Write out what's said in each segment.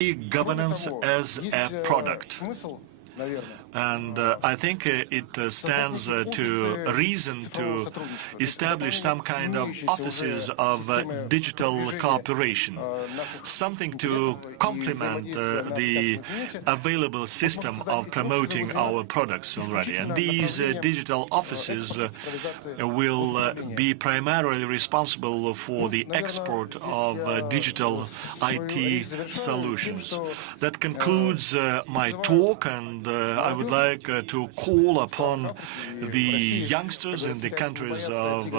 governance as a product. And I think it stands to reason to establish some kind of offices of digital cooperation, something to complement the available system of promoting our products already. And these digital offices will be primarily responsible for the export of digital IT solutions. That concludes my talk, and I would like to call upon the youngsters in the countries of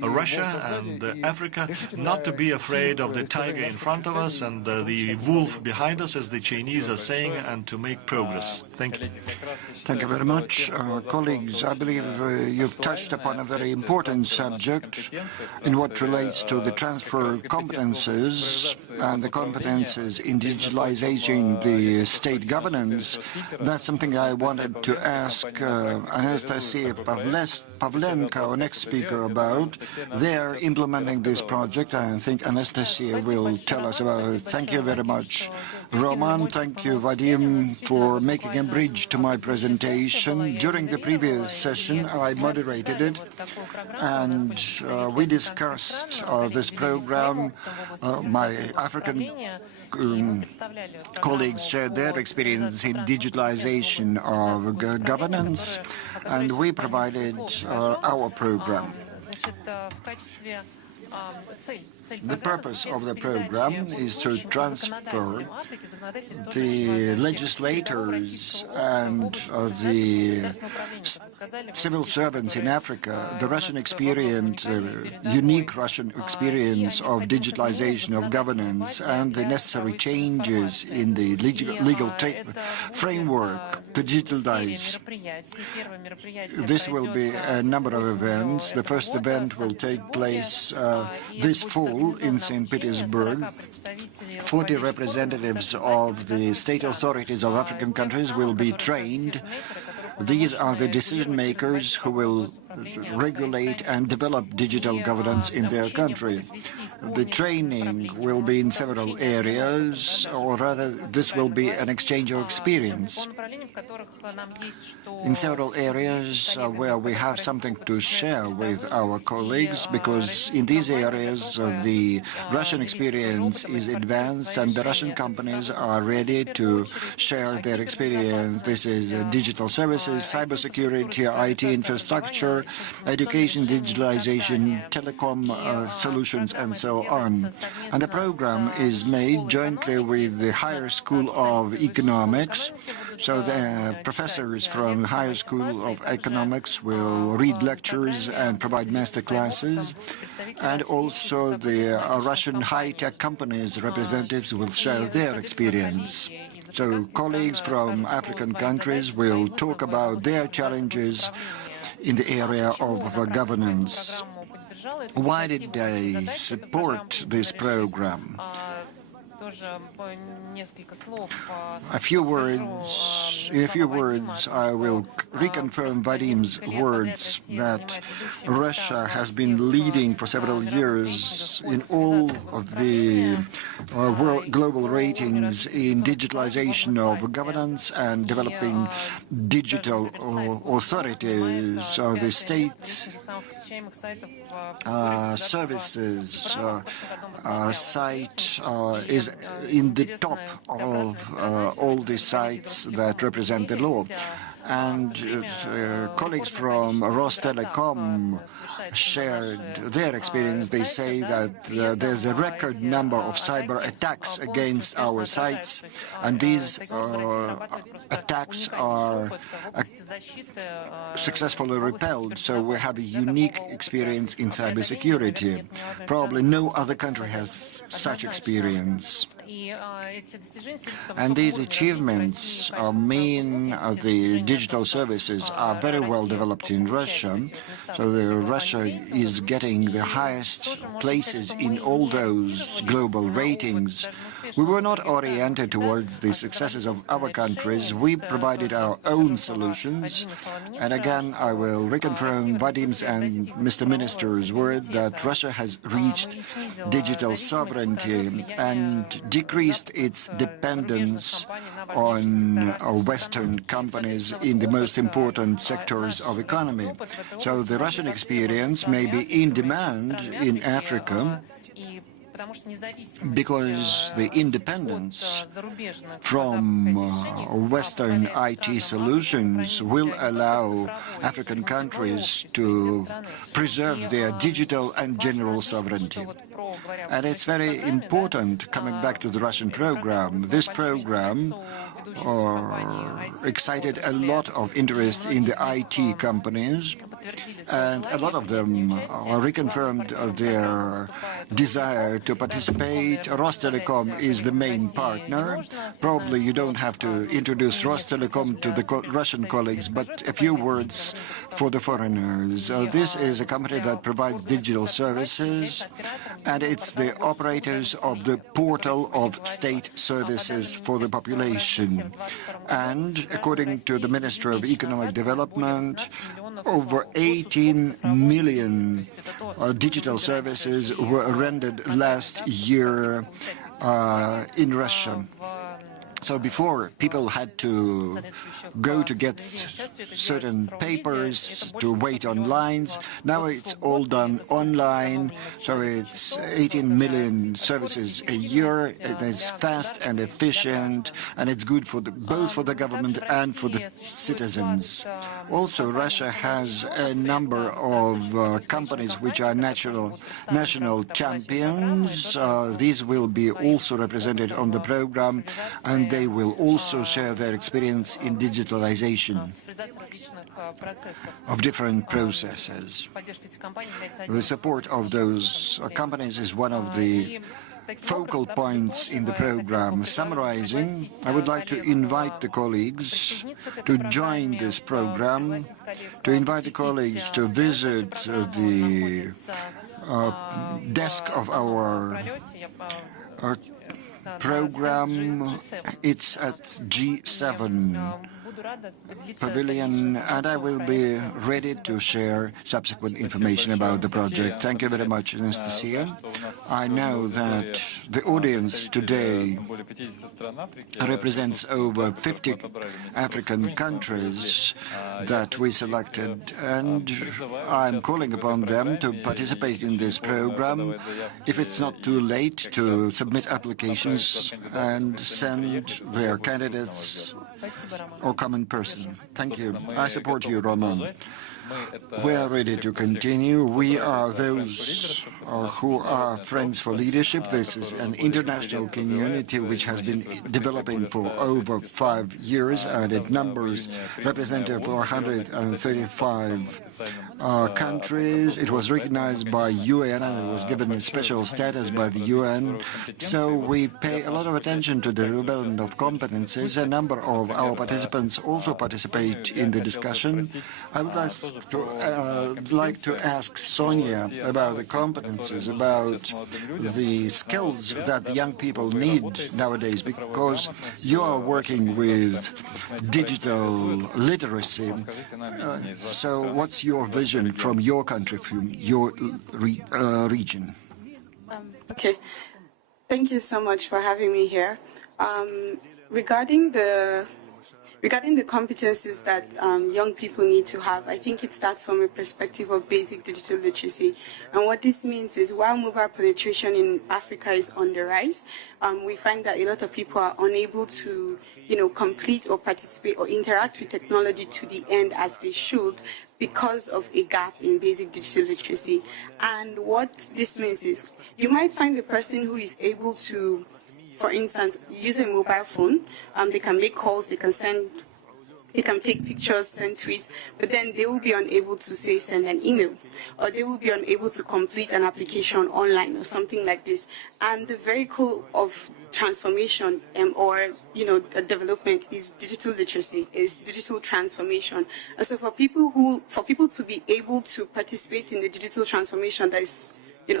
Russia and Africa not to be afraid of the tiger in front of us and the wolf behind us, as the Chinese are saying, and to make progress. Thank you. Thank you very much. Colleagues, I believe you've touched upon a very important subject in what relates to the transfer of competences and the competences in digitalization, the state governance. That's something I wanted to ask Anastasia Pavlenko, our next speaker, about. They're implementing this project. I think Anastasia will tell us about it. Thank you very much, Roman. Thank you, Vadim, for making a bridge to my presentation. During the previous session, I moderated it, and we discussed this program. My African colleagues shared their experience in digitalization of governance, and we provided our program. The purpose of the program is to transfer the legislators and the civil servants in Africa the Russian experience, unique Russian experience of digitalization of governance and the necessary changes in the legal framework to digitalize. This will be a number of events. The first event will take place this fall in St. Petersburg. 40 representatives of the state authorities of African countries will be trained. These are the decision makers who will regulate and develop digital governance in their country. The training will be in several areas, or rather, this will be an exchange of experience. In several areas where we have something to share with our colleagues, because in these areas the Russian experience is advanced and the Russian companies are ready to share their experience. This is digital services, cybersecurity, IT infrastructure, education, digitalization, telecom solutions, and so on. And the program is made jointly with the Higher School of Economics. So the professors from the Higher School of Economics will read lectures and provide master classes, and also the Russian high-tech companies' representatives will share their experience. So colleagues from African countries will talk about their challenges in the area of governance. Why did I support this program? In a few words, I will reconfirm Vadim's words that Russia has been leading for several years in all of the global ratings in digitalization of governance and developing digital authorities. The state services site is in the top of all the sites that represent the law. And colleagues from Rostelecom shared their experience. They say that there's a record number of cyber attacks against our sites, and these attacks are successfully repelled. So we have a unique experience in cybersecurity. Probably no other country has such experience. And these achievements mean the digital services are very well developed in Russia. So the Russian Russia is getting the highest places in all those global ratings. We were not oriented towards the successes of other countries. We provided our own solutions. And again, I will reconfirm Vadim's and Mr. Minister's word that Russia has reached digital sovereignty and decreased its dependence on Western companies in the most important sectors of economy. So the Russian experience may be in demand in Africa because the independence from Western IT solutions will allow African countries to preserve their digital and general sovereignty. And it's very important, coming back to the Russian program, this program excited a lot of interest in the IT companies, and a lot of them reconfirmed their desire to participate. Rostelecom is the main partner. Probably you don't have to introduce Rostelecom to the Russian colleagues, but a few words for the foreigners. This is a company that provides digital services, and it's the operators of the portal of state services for the population. And according to the Minister of Economic Development, over 18 million digital services were rendered last year in Russia. So before, people had to go to get certain papers, to wait on lines. Now it's all done online. So it's 18 million services a year. It's fast and efficient, and it's good for both for the government and for the citizens. Also, Russia has a number of companies which are national champions. These will be also represented on the program, and they will also share their experience in digitalization of different processes. The support of those companies is one of the focal points in the program. Summarizing, I would like to invite the colleagues to join this program, to invite the colleagues to visit the desk of our program. It's at G7 Pavilion, and I will be ready to share subsequent information about the project. Thank you very much, Anastasia. I know that the audience today represents over 50 African countries that we selected, and I'm calling upon them to participate in this program. If it's not too late, to submit applications and send their candidates or come in person. Thank you. I support you, Roman. We are ready to continue. We are those who are Friends for Leadership. This is an international community which has been developing for over 5 years, and it numbers representative of 135 countries. It was recognized by UN, and it was given a special status by the UN. So we pay a lot of attention to the development of competences. A number of our participants also participate in the discussion. I would like to ask Sonia about the competences, about the skills that the young people need nowadays, because you are working with digital literacy. So what's your vision from your country, from your region? Okay. Thank you so much for having me here. Regarding the competencies that young people need to have, I think it starts from a perspective of basic digital literacy. And what this means is, while mobile penetration in Africa is on the rise, we find that a lot of people are unable to, complete or participate or interact with technology to the end as they should, because of a gap in basic digital literacy. And what this means is, you might find the person who is able to, for instance, use a mobile phone. They can make calls, they can send They can take pictures, send tweets, but then they will be unable to, say, send an email, or they will be unable to complete an application online or something like this. And the vehicle of transformation or, development is digital literacy, is digital transformation. And so for people to be able to participate in the digital transformation that is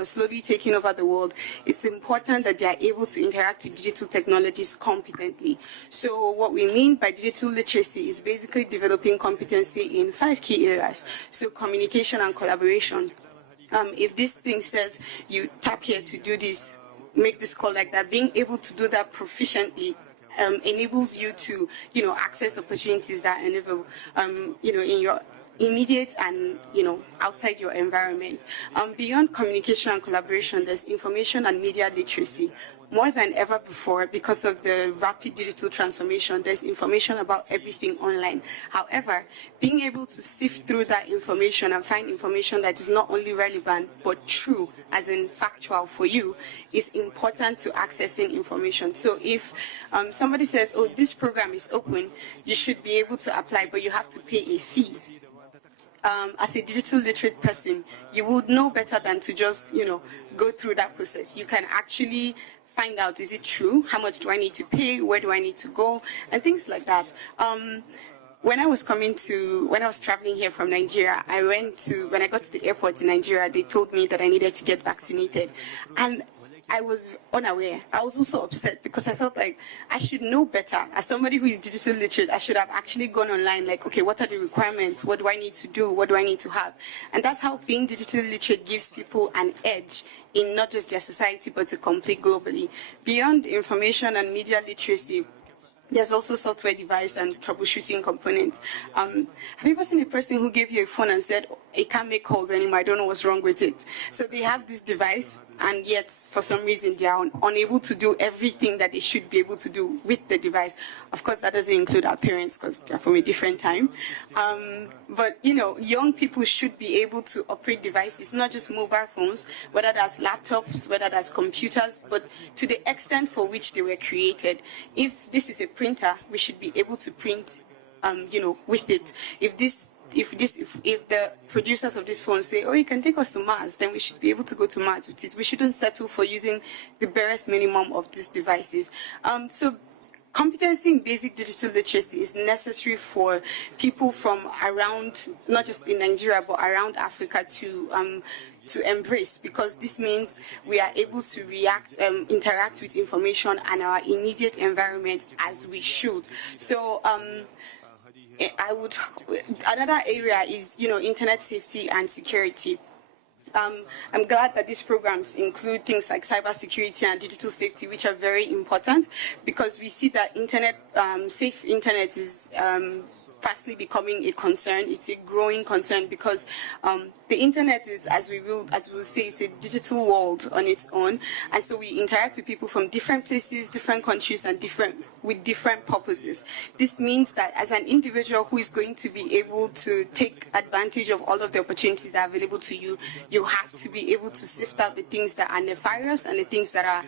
slowly taking over the world, it's important that they are able to interact with digital technologies competently. So what we mean by digital literacy is basically developing competency in 5 key areas. So communication and collaboration. If this thing says you tap here to do this, make this call like that, being able to do that proficiently enables you to, access opportunities that enable, in your immediate and outside your environment. Beyond communication and collaboration, there's information and media literacy. More than ever before, because of the rapid digital transformation, there's information about everything online. However, being able to sift through that information and find information that is not only relevant but true, as in factual for you, is important to accessing information. So if somebody says, oh, this program is open, you should be able to apply, but you have to pay a fee. As a digital literate person, you would know better than to just, go through that process. You can actually find out, is it true? How much do I need to pay? Where do I need to go? And things like that. When I was traveling here from Nigeria, when I got to the airport in Nigeria, they told me that I needed to get vaccinated. And I was unaware. I was also upset because I felt like I should know better. As somebody who is digital literate, I should have actually gone online, like, okay, what are the requirements? What do I need to do? What do I need to have? And that's how being digital literate gives people an edge in not just their society, but to compete globally. Beyond information and media literacy, there's also software device and troubleshooting components. Have you ever seen a person who gave you a phone and said, it can't make calls anymore, I don't know what's wrong with it? So they have this device, and yet, for some reason, they are unable to do everything that they should be able to do with the device. Of course, that doesn't include our parents, because they're from a different time. But, young people should be able to operate devices, not just mobile phones, whether that's laptops, whether that's computers, but to the extent for which they were created. If this is a printer, we should be able to print, with it. If the producers of this phone say, oh, you can take us to Mars, then we should be able to go to Mars with it. We shouldn't settle for using the barest minimum of these devices. So competency in basic digital literacy is necessary for people from around, not just in Nigeria, but around Africa to embrace, because this means we are able to interact with information and our immediate environment as we should. So, another area is, internet safety and security. I'm glad that these programs include things like cybersecurity and digital safety, which are very important, because we see that safe internet is fastly becoming a concern. It's a growing concern because the internet is, as we will say, it's a digital world on its own, and so we interact with people from different places, different countries, and with different purposes. This means that as an individual who is going to be able to take advantage of all of the opportunities that are available to you, you have to be able to sift out the things that are nefarious and the things that are,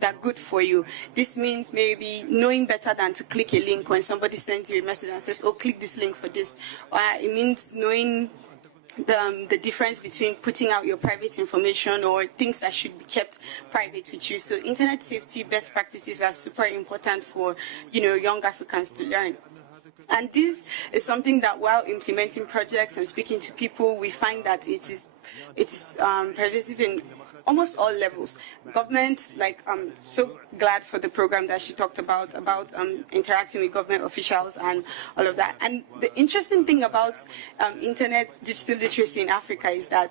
that are good for you. This means maybe knowing better than to click a link when somebody sends you a message and says, oh, click this link for this. It means knowing the difference between putting out your private information or things that should be kept private with you. So internet safety best practices are super important for, young Africans to learn. And this is something that while implementing projects and speaking to people, we find that it is pervasive in almost all levels. Government, I'm so glad for the program that she talked about interacting with government officials and all of that. And the interesting thing about internet digital literacy in Africa is that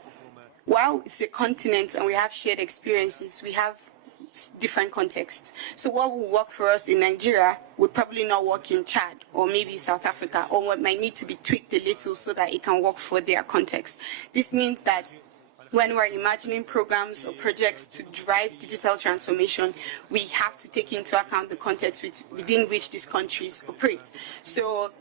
while it's a continent and we have shared experiences, we have different contexts. So what will work for us in Nigeria would probably not work in Chad or maybe South Africa, or what might need to be tweaked a little so that it can work for their context. This means that when we're imagining programs or projects to drive digital transformation, we have to take into account the context within which these countries operate. So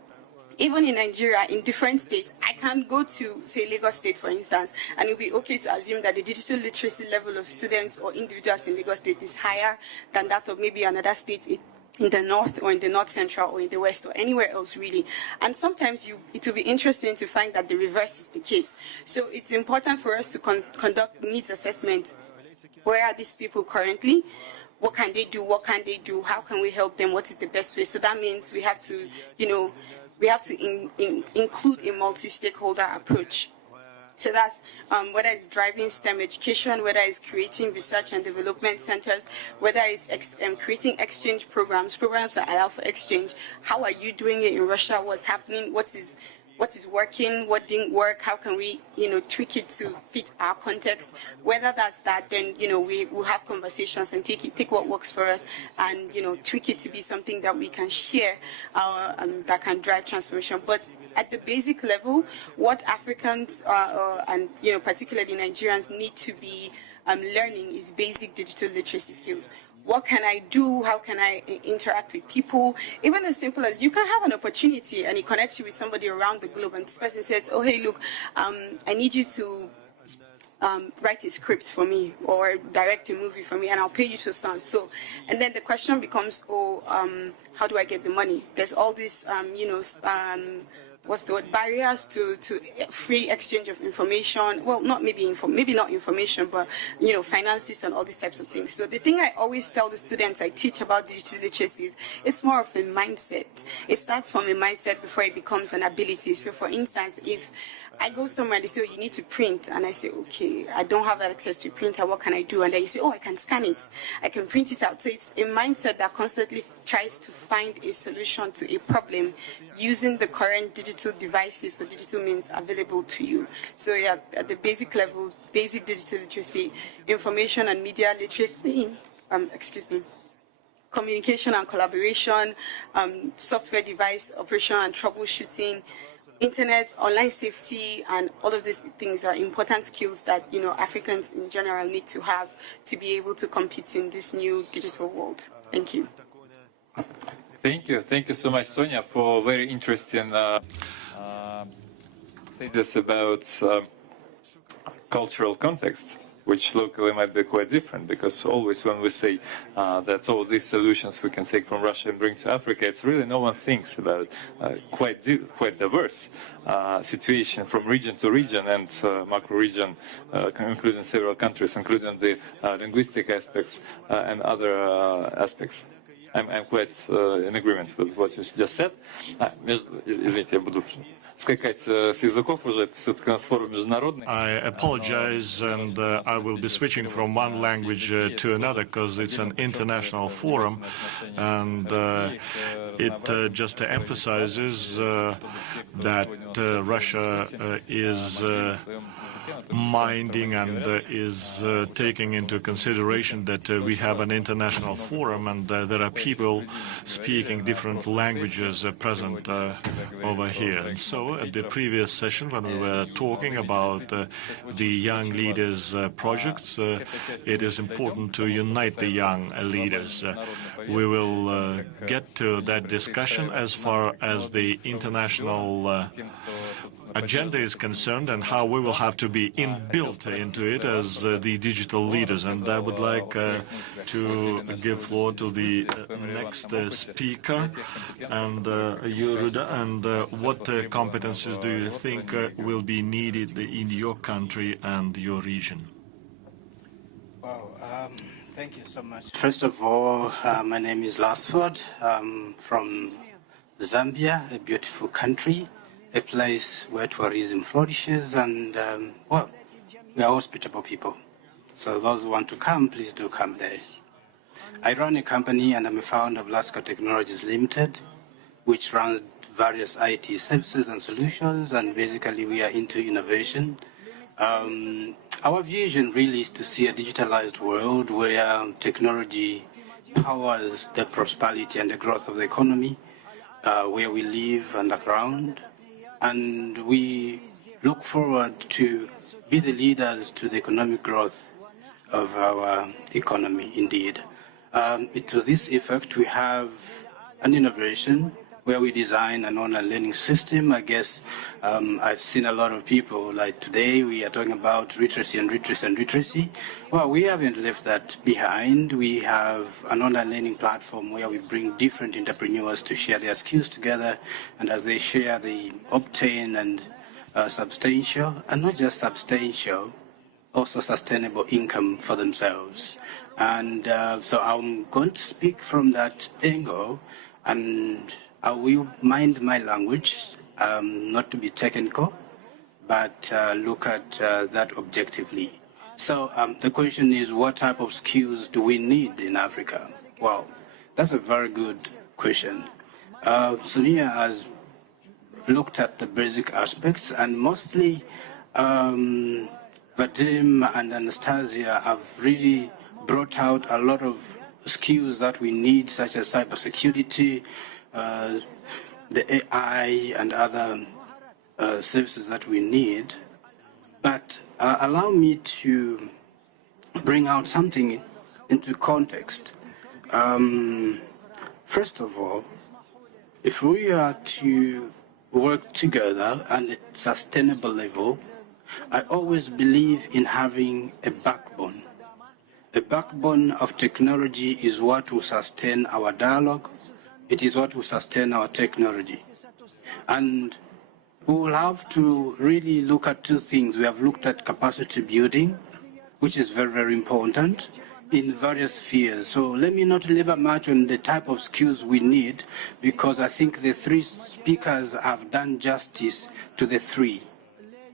even in Nigeria, in different states, I can go to, say, Lagos State, for instance, and it'll be okay to assume that the digital literacy level of students or individuals in Lagos State is higher than that of maybe another state in the north or in the north central or in the west or anywhere else really. And sometimes it will be interesting to find that the reverse is the case. So it's important for us to conduct needs assessment. Where are these people currently? What can they do? What can they do? How can we help them? What is the best way? So that means we have to, include a multi-stakeholder approach. So that's whether it's driving STEM education, whether it's creating research and development centers, whether it's creating exchange programs that allow for exchange. How are you doing it in Russia? What's happening? What is working? What didn't work? How can we, tweak it to fit our context? Whether that's that, then, we will have conversations and take what works for us and, tweak it to be something that we can share that can drive transformation. But at the basic level, what Africans and particularly Nigerians need to be learning is basic digital literacy skills. What can I do? How can I interact with people? Even as simple as you can have an opportunity and it connects you with somebody around the globe, and this person says, "Oh, hey, look, I need you to write a script for me or direct a movie for me, and I'll pay you so and so." And then the question becomes, how do I get the money? There's all this, barriers to free exchange of information. Well, maybe not information, but finances and all these types of things. So the thing I always tell the students I teach about digital literacy is it's more of a mindset. It starts from a mindset before it becomes an ability. So for instance, if I go somewhere and they say, "Oh, you need to print," and I say, "Okay, I don't have access to a printer, what can I do?" And then you say, "Oh, I can scan it, I can print it out." So it's a mindset that constantly tries to find a solution to a problem using the current digital devices or digital means available to you. So yeah, at the basic level, basic digital literacy, information and media literacy, communication and collaboration, software device operation and troubleshooting, internet, online safety, and all of these things are important skills that Africans in general need to have to be able to compete in this new digital world. Thank you. Thank you so much, Sonia, for very interesting things about cultural context, which locally might be quite different, because always when we say that all these solutions we can take from Russia and bring to Africa, it's really no one thinks about quite diverse situation from region to region and macro region, including several countries, including the linguistic aspects and other aspects. I'm quite in agreement with what you just said. Извините, я буду скакать с языков уже, это все-таки у нас форум международный. I apologize, and I will be switching from one language to another because it's an international forum, and it just emphasizes that Russia is minding and is taking into consideration that we have an international forum and there are people speaking different languages present over here. And so at the previous session, when we were talking about the Young Leaders projects, it is important to unite the young leaders. We will get to that discussion as far as the international agenda is concerned and how we will have to be inbuilt into it as the digital leaders. And I would like to give floor to the next speaker, and you, Ruda, and what competencies do you think will be needed in your country and your region? Wow, thank you so much. First of all, my name is Lasford. I'm from Zambia, a beautiful country, a place where tourism flourishes, and well, we are hospitable people. So those who want to come, please do come there. I run a company and I'm a founder of Lasco Technologies Limited, which runs various IT services and solutions, and basically we are into innovation. Our vision really is to see a digitalized world where technology powers the prosperity and the growth of the economy, where we live and around. And we look forward to be the leaders to the economic growth of our economy, indeed. To this effect, we have an innovation where we design an online learning system. I guess I've seen a lot of people, like today we are talking about literacy and literacy and literacy. Well, we haven't left that behind. We have an online learning platform where we bring different entrepreneurs to share their skills together, and as they share, they obtain and substantial, and not just substantial, also sustainable income for themselves. And so I'm going to speak from that angle, and I will mind my language, not to be technical, but look at that objectively. So the question is, what type of skills do we need in Africa? Well, that's a very good question. Sonia has looked at the basic aspects, and mostly Vadim and Anastasia have really brought out a lot of skills that we need, such as cybersecurity, the AI, and other services that we need. But allow me to bring out something into context. First of all, if we are to work together at a sustainable level, I always believe in having a backbone. The backbone of technology is what will sustain our dialogue. It is what will sustain our technology. And we will have to really look at two things. We have looked at capacity building, which is very, very important in various spheres. So let me not labor much on the type of skills we need, because I think the three speakers have done justice to the three.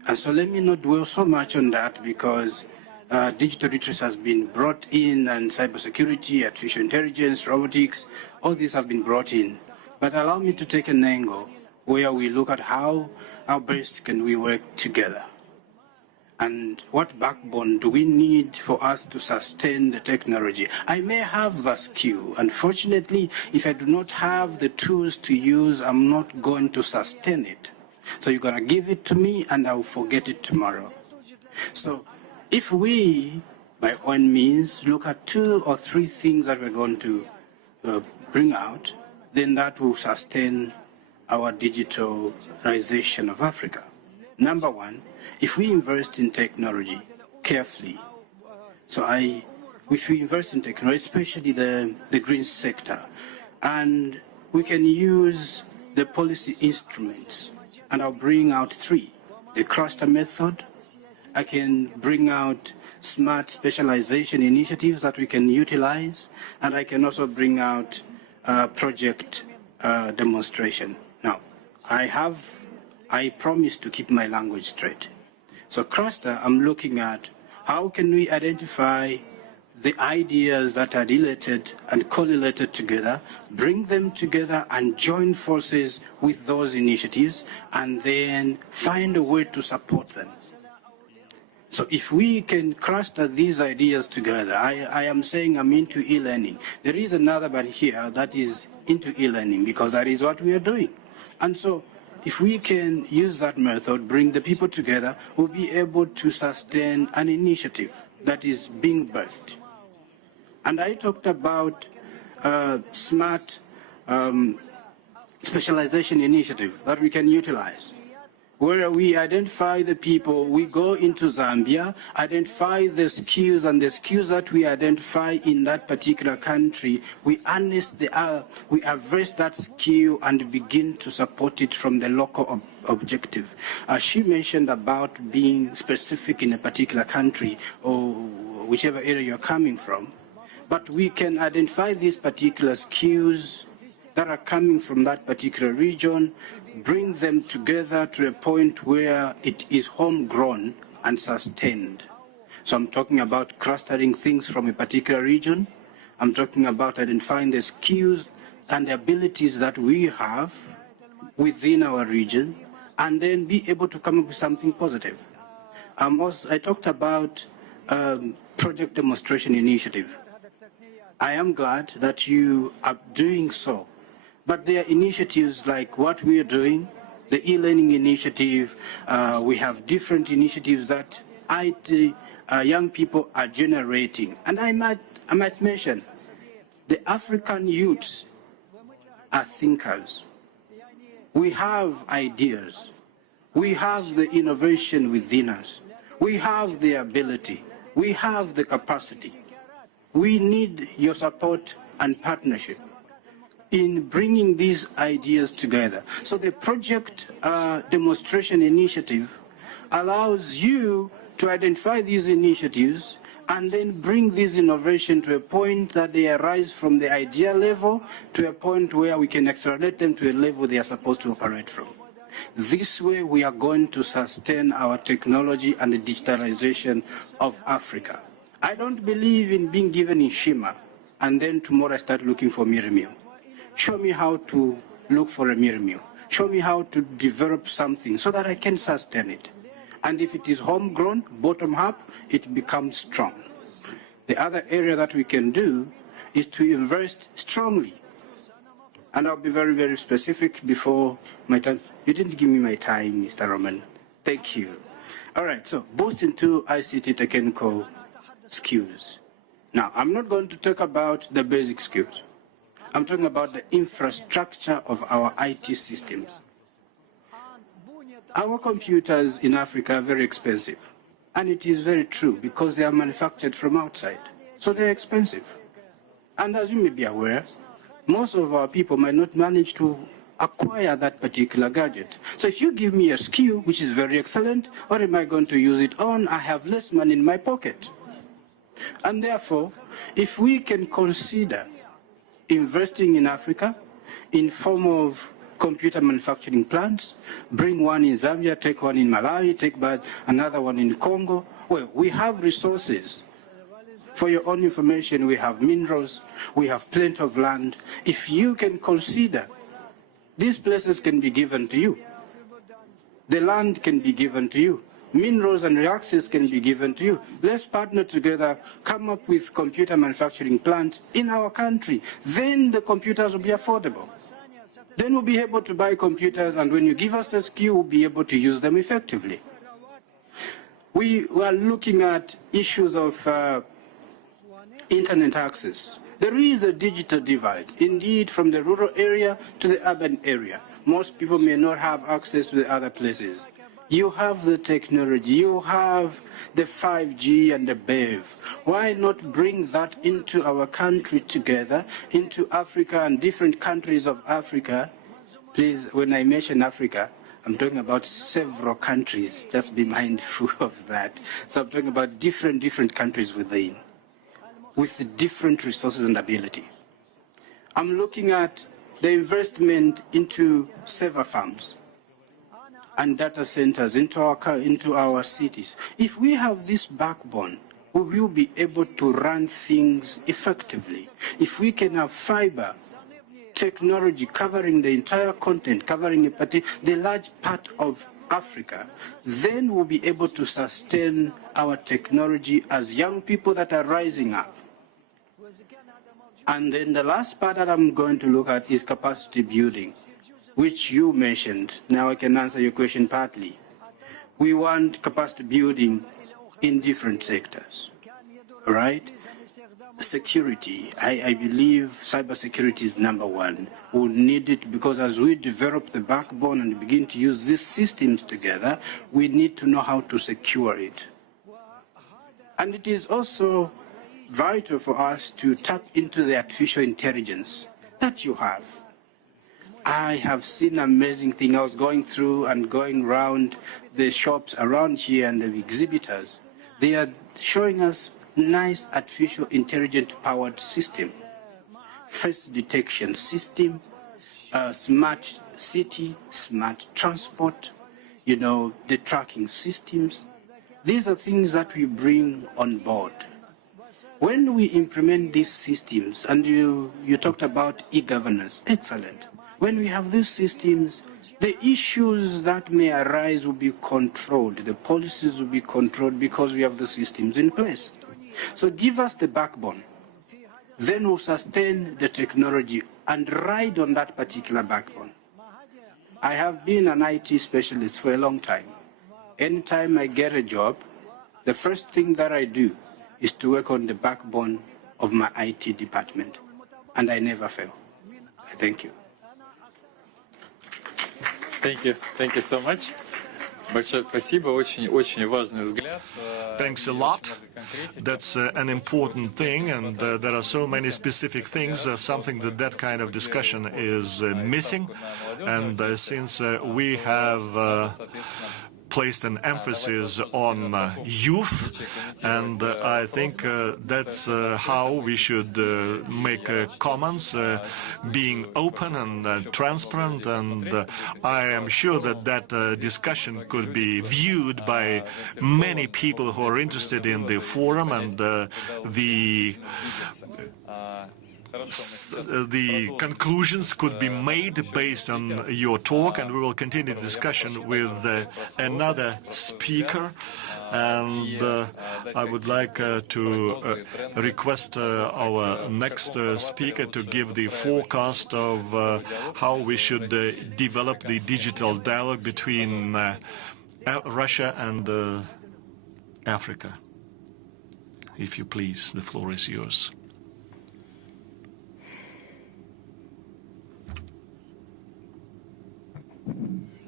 And so let me not dwell so much on that, because digital literacy has been brought in, and cybersecurity, artificial intelligence, robotics, all these have been brought in. But allow me to take an angle where we look at how best can we work together. And what backbone do we need for us to sustain the technology? I may have the skill. Unfortunately, if I do not have the tools to use, I'm not going to sustain it. So you're going to give it to me, and I'll forget it tomorrow. So if we, by all means, look at 2 or 3 things that we're going to bring out, then that will sustain our digitalization of Africa. Number one, if we invest in technology carefully, if we invest in technology, especially the green sector, and we can use the policy instruments, and I'll bring out 3. The cluster method, I can bring out smart specialization initiatives that we can utilize, and I can also bring out project demonstration. Now, I promise to keep my language straight. So cluster, I'm looking at how can we identify the ideas that are related and correlated together, bring them together and join forces with those initiatives, and then find a way to support them. So if we can cluster these ideas together, I am saying I'm into e-learning. There is another one here that is into e-learning, because that is what we are doing. And so if we can use that method, bring the people together, we'll be able to sustain an initiative that is being birthed. And I talked about smart specialization initiative that we can utilize, where we identify the people, we go into Zambia, identify the skills, and the skills that we identify in that particular country, we harness we address that skill and begin to support it from the local objective. She mentioned about being specific in a particular country or whichever area you're coming from, but we can identify these particular skills that are coming from that particular region, bring them together to a point where it is homegrown and sustained. So I'm talking about clustering things from a particular region. I'm talking about identifying the skills and the abilities that we have within our region, and then be able to come up with something positive. I talked about project demonstration initiative. I am glad that you are doing so. But there are initiatives like what we are doing, the e-learning initiative. We have different initiatives that young people are generating. And I might mention, the African youth are thinkers. We have ideas. We have the innovation within us. We have the ability. We have the capacity. We need your support and partnership in bringing these ideas together. So the project demonstration initiative allows you to identify these initiatives and then bring this innovation to a point that they arise from the idea level to a point where we can accelerate them to a level they are supposed to operate from. This way we are going to sustain our technology and the digitalization of Africa. I don't believe in being given in Shima and then tomorrow I start looking for Miramio. Show me how to look for a Miramio. Show me how to develop something so that I can sustain it. And if it is homegrown, bottom up, it becomes strong. The other area that we can do is to invest strongly. And I'll be very, very specific before my time. You didn't give me my time, Mr. Roman. Thank you. All right, so boost into ICT technical skills. Now, I'm not going to talk about the basic skills. I'm talking about the infrastructure of our IT systems. Our computers in Africa are very expensive. And it is very true because they are manufactured from outside. So they're expensive. And as you may be aware, most of our people might not manage to acquire that particular gadget. So if you give me a skill, which is very excellent, what am I going to use it on? I have less money in my pocket. And therefore, if we can consider investing in Africa in form of computer manufacturing plants, bring one in Zambia, take one in Malawi, take another one in Congo. Well, we have resources. For your own information, we have minerals, we have plenty of land. If you can consider, these places can be given to you. The land can be given to you. Minerals and access can be given to you. Let's partner together, come up with computer manufacturing plants in our country. Then the computers will be affordable. Then we'll be able to buy computers, and when you give us the skill, we'll be able to use them effectively. We are looking at issues of internet access. There is a digital divide, indeed, from the rural area to the urban area. Most people may not have access to the other places. You have the technology, you have the 5G and the BEV. Why not bring that into our country together, into Africa and different countries of Africa? Please, when I mention Africa, I'm talking about several countries. Just be mindful of that. So I'm talking about different countries within, with different resources and ability. I'm looking at the investment into server farms and data centers into our cities. If we have this backbone, we will be able to run things effectively. If we can have fiber technology covering the entire continent, covering the large part of Africa, then we'll be able to sustain our technology as young people that are rising up. And then the last part that I'm going to look at is capacity building, which you mentioned. Now I can answer your question partly. We want capacity building in different sectors, all right? Security, I believe cybersecurity is number one. We'll need it because as we develop the backbone and begin to use these systems together, we need to know how to secure it. And it is also vital for us to tap into the artificial intelligence that you have. I have seen an amazing thing. I was going through and going around the shops around here and the exhibitors. They are showing us nice artificial intelligent powered system, face detection system, smart city, smart transport, you know, the tracking systems. These are things that we bring on board. When we implement these systems, and you talked about e-governance, excellent. When we have these systems, the issues that may arise will be controlled. The policies will be controlled because we have the systems in place. So give us the backbone. Then we'll sustain the technology and ride on that particular backbone. I have been an IT specialist for a long time. Anytime I get a job, the first thing that I do is to work on the backbone of my IT department. And I never fail. I thank you. Thank you so much. Большое спасибо, очень важный взгляд. Thanks a lot. That's an important thing, and there are so many specific things, something that kind of discussion is missing. And since we have placed an emphasis on youth, and I think that's how we should make comments, being open and transparent, and I am sure that discussion could be viewed by many people who are interested in the forum, and the conclusions could be made based on your talk, and we will continue the discussion with another speaker. And I would like to request our next speaker to give the forecast of how we should develop the digital dialogue between Russia and Africa. If you please, the floor is yours.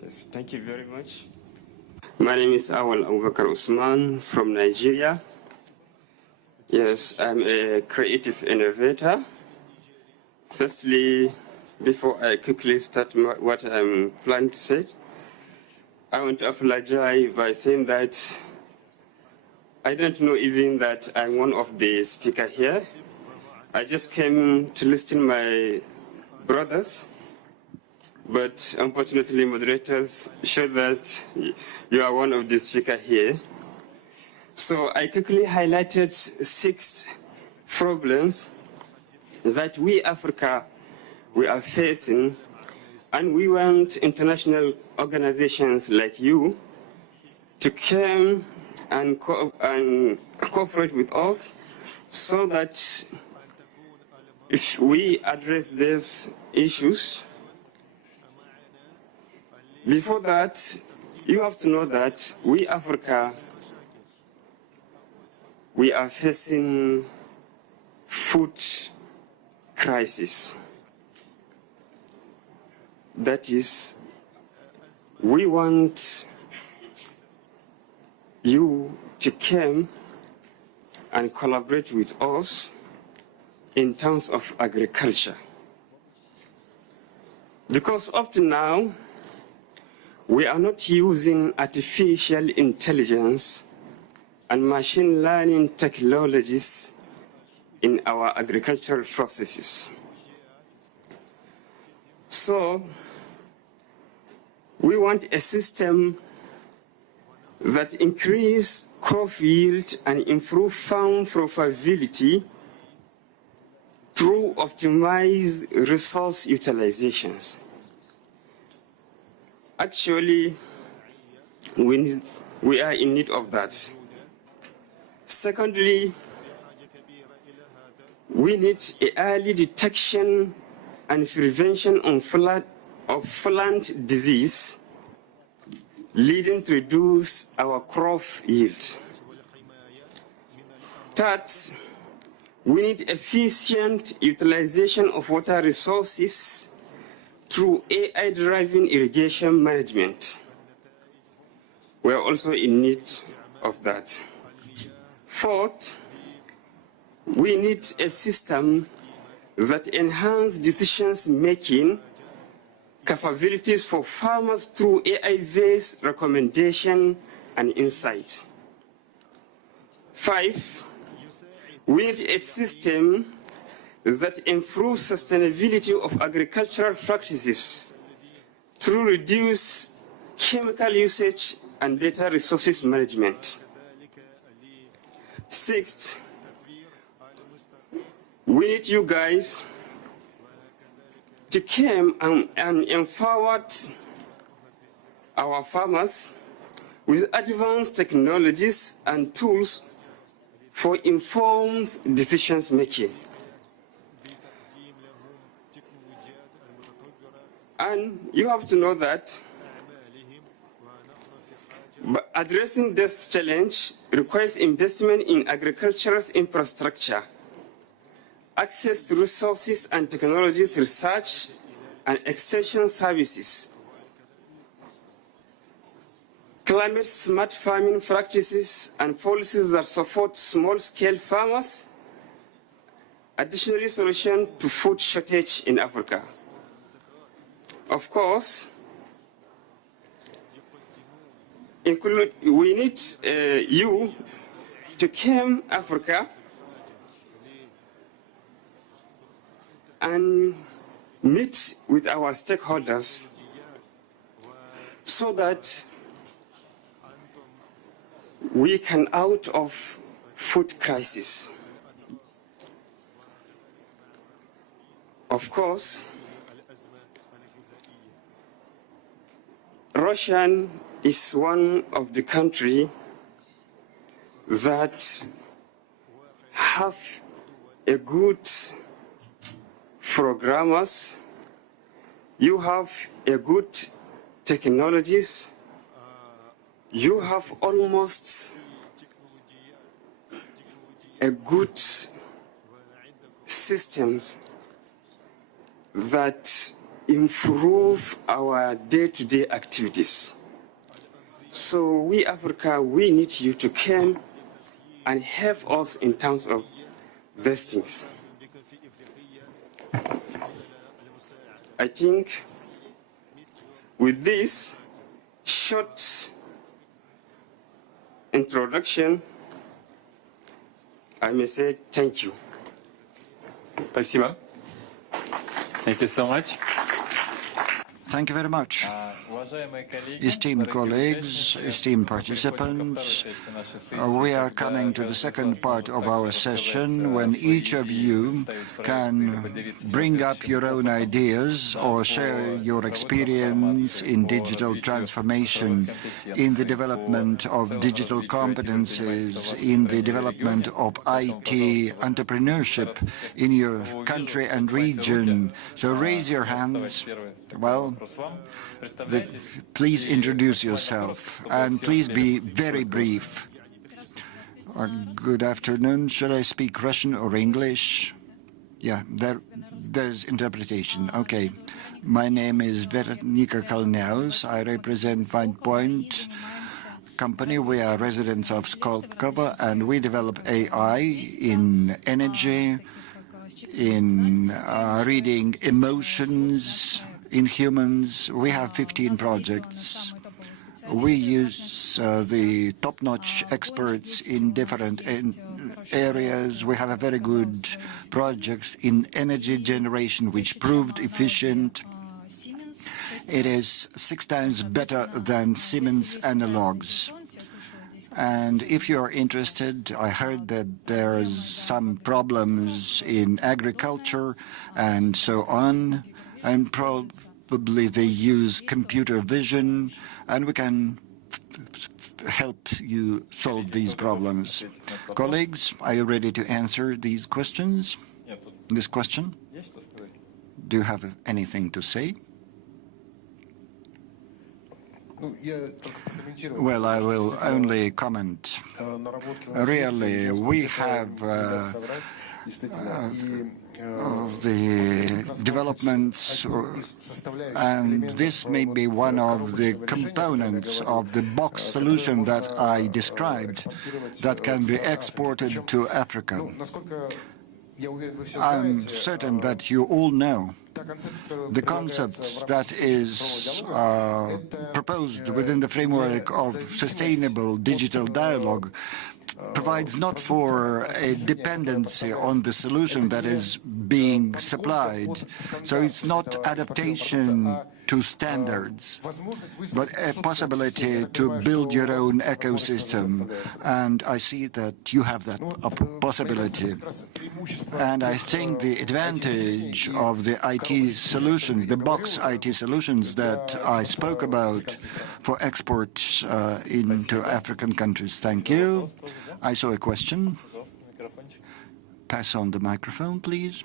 Yes, thank you very much. My name is Awal Abubakar Usman from Nigeria. Yes, I'm a creative innovator. Firstly, before I quickly start what I'm planning to say, I want to apologize by saying that I don't know even that I'm one of the speakers here. I just came to listen to my brothers. But unfortunately, moderators show that you are one of the speakers here. So I quickly highlighted 6 problems that we, Africa, we are facing, and we want international organizations like you to come and cooperate with us so that if we address these issues. Before that, you have to know that we, Africa, we are facing food crisis. That is, we want you to come and collaborate with us in terms of agriculture. Because up to now, we are not using artificial intelligence and machine learning technologies in our agricultural processes. So, we want a system that increase crop yield and improve farm profitability through optimized resource utilizations. Actually, we are in need of that. Secondly, we need early detection and prevention of plant disease, leading to reduce our crop yield. Third, we need efficient utilization of water resources through AI-driven irrigation management. We are also in need of that. Fourth, we need a system that enhances decision-making capabilities for farmers through AI-based recommendation and insight. 5, we need a system that improves sustainability of agricultural practices through reduced chemical usage and data resources management. 6, we need you guys to come and empower our farmers with advanced technologies and tools for informed decisions making. And you have to know that addressing this challenge requires investment in agricultural infrastructure, access to resources and technologies, research and extension services, climate-smart farming practices and policies that support small-scale farmers. Additionally, solution to food shortage in Africa. Of course, we need you to come Africa and meet with our stakeholders so that we can out of food crisis. Of course, Russia is one of the countries that have a good programmers. You have a good technologies. You have almost a good systems that improve our day-to-day activities. So we, Africa, we need you to come and help us in terms of these things. I think with this short introduction, I may say thank you. Спасибо. Thank you so much. Thank you very much. Esteemed colleagues, esteemed participants, we are coming to the second part of our session when each of you can bring up your own ideas or share your experience in digital transformation, in the development of digital competencies, in the development of IT entrepreneurship in your country and region. So raise your hands. Well, please introduce yourself and please be very brief. Good afternoon. Should I speak Russian or English? Yeah, there's interpretation. Okay. My name is Veronika Kalnaus. I represent Point company. We are residents of Skolkovo and we develop AI in energy, in reading emotions in humans. We have 15 projects. We use the top-notch experts in different areas. We have a very good project in energy generation, which proved efficient. It is 6 times better than Siemens analogs. And if you are interested, I heard that there's some problems in agriculture and so on. And probably they use computer vision, and we can help you solve these problems. Colleagues, are you ready to answer these questions? This question? Do you have anything to say? Well, I will only comment. Really, we have the developments, and this may be one of the components of the box solution that I described that can be exported to Africa. I'm certain that you all know the concept that is proposed within the framework of sustainable digital dialogue provides not for a dependency on the solution that is being supplied. So it's not adaptation to standards, but a possibility to build your own ecosystem. And I see that you have that possibility. And I think the advantage of the IT solutions, the box IT solutions that I spoke about for exports into African countries. Thank you. I saw a question. Pass on the microphone, please.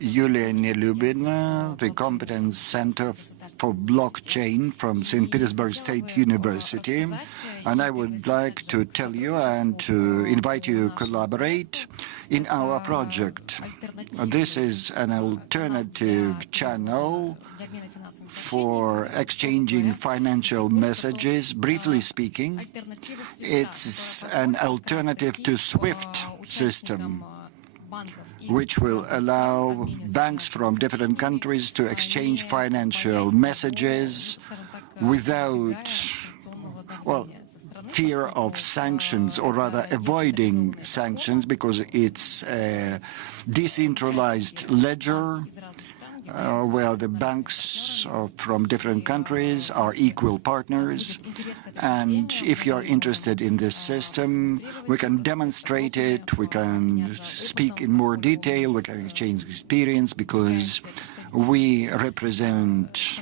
Yulia Nelubina, the Competence Center for Blockchain from St. Petersburg State University. And I would like to tell you and to invite you to collaborate in our project. This is an alternative channel for exchanging financial messages. Briefly speaking, it's an alternative to SWIFT system, which will allow banks from different countries to exchange financial messages without, well, fear of sanctions, or rather avoiding sanctions, because it's a decentralized ledger where the banks from different countries are equal partners. And if you're interested in this system, we can demonstrate it, we can speak in more detail, we can exchange experience, because we represent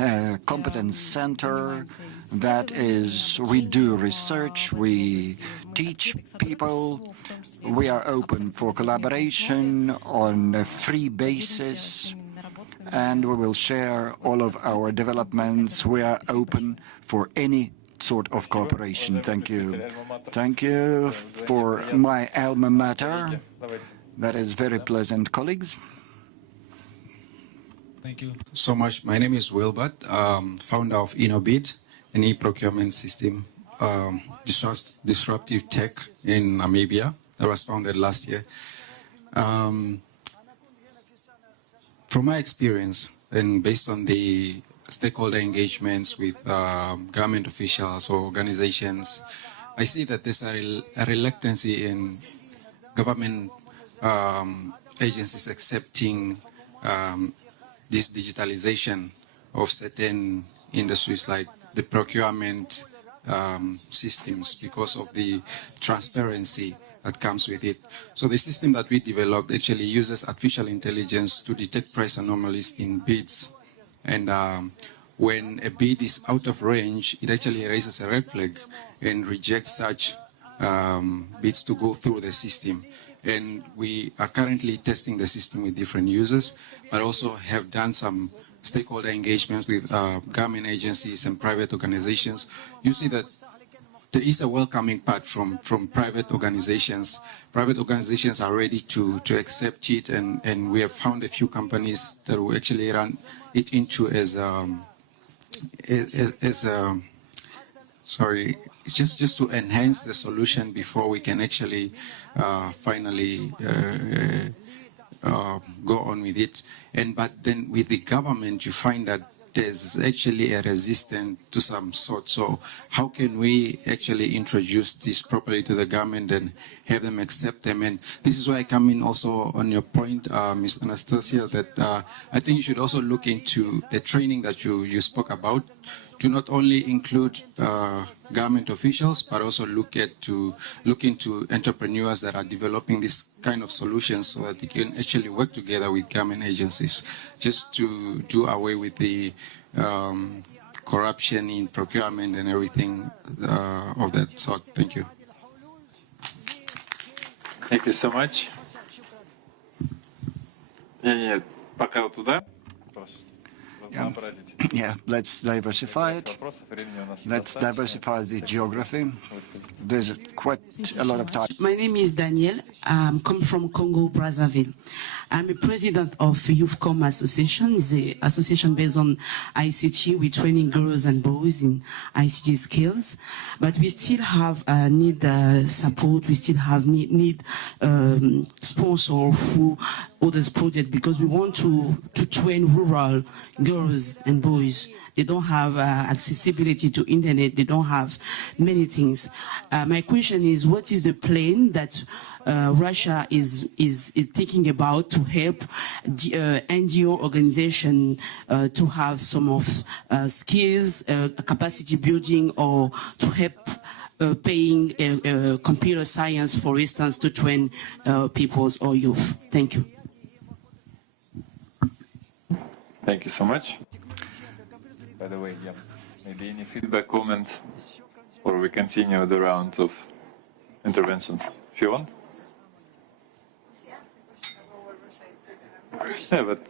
a competence center. That is, we do research, we teach people, we are open for collaboration on a free basis, and we will share all of our developments. We are open for any sort of cooperation. Thank you. Thank you for my alma mater. That is very pleasant, colleagues. Thank you so much. My name is Wilbert, founder of InnoBid, an e-procurement system, disruptive tech in Namibia that was founded last year. From my experience and based on the stakeholder engagements with government officials or organizations, I see that there's a reluctancy in government agencies accepting this digitalization of certain industries like the procurement systems, because of the transparency that comes with it. So the system that we developed actually uses artificial intelligence to detect price anomalies in bids. And when a bid is out of range, it actually raises a red flag and rejects such bids to go through the system. And we are currently testing the system with different users, but also have done some stakeholder engagements with government agencies and private organizations. You see that there is a welcoming part from private organizations. Private organizations are ready to accept it, and we have found a few companies that will actually run it into as just to enhance the solution before we can actually finally go on with it. But then with the government, you find that there's actually a resistance to some sort. So how can we actually introduce this properly to the government and have them accept them? And this is why I come in also on your point, Ms. Anastasia, that I think you should also look into the training that you spoke about, to not only include government officials, but also look into entrepreneurs that are developing this kind of solutions, so that they can actually work together with government agencies, just to do away with the corruption in procurement and everything of that sort. Thank you. Thank you so much. Пока вот туда. Yeah, let's diversify it. Let's diversify the geography. There's quite a lot of time. My name is Daniel. I come from Congo, Brazzaville. I'm a president of YouthCom Association, the association based on ICT. We're training girls and boys in ICT skills, but we still have need support. We still have need sponsor for others projects, because we want to train rural girls and boys. They don't have accessibility to internet. They don't have many things. My question is, what is the plan that Russia is thinking about to help NGO organization to have some of skills, capacity building, or to help paying computer science, for instance, to train peoples or youth? Thank you. Thank you so much. By the way, yeah, maybe any feedback, comment, or we continue the round of interventions if you want. Yeah, but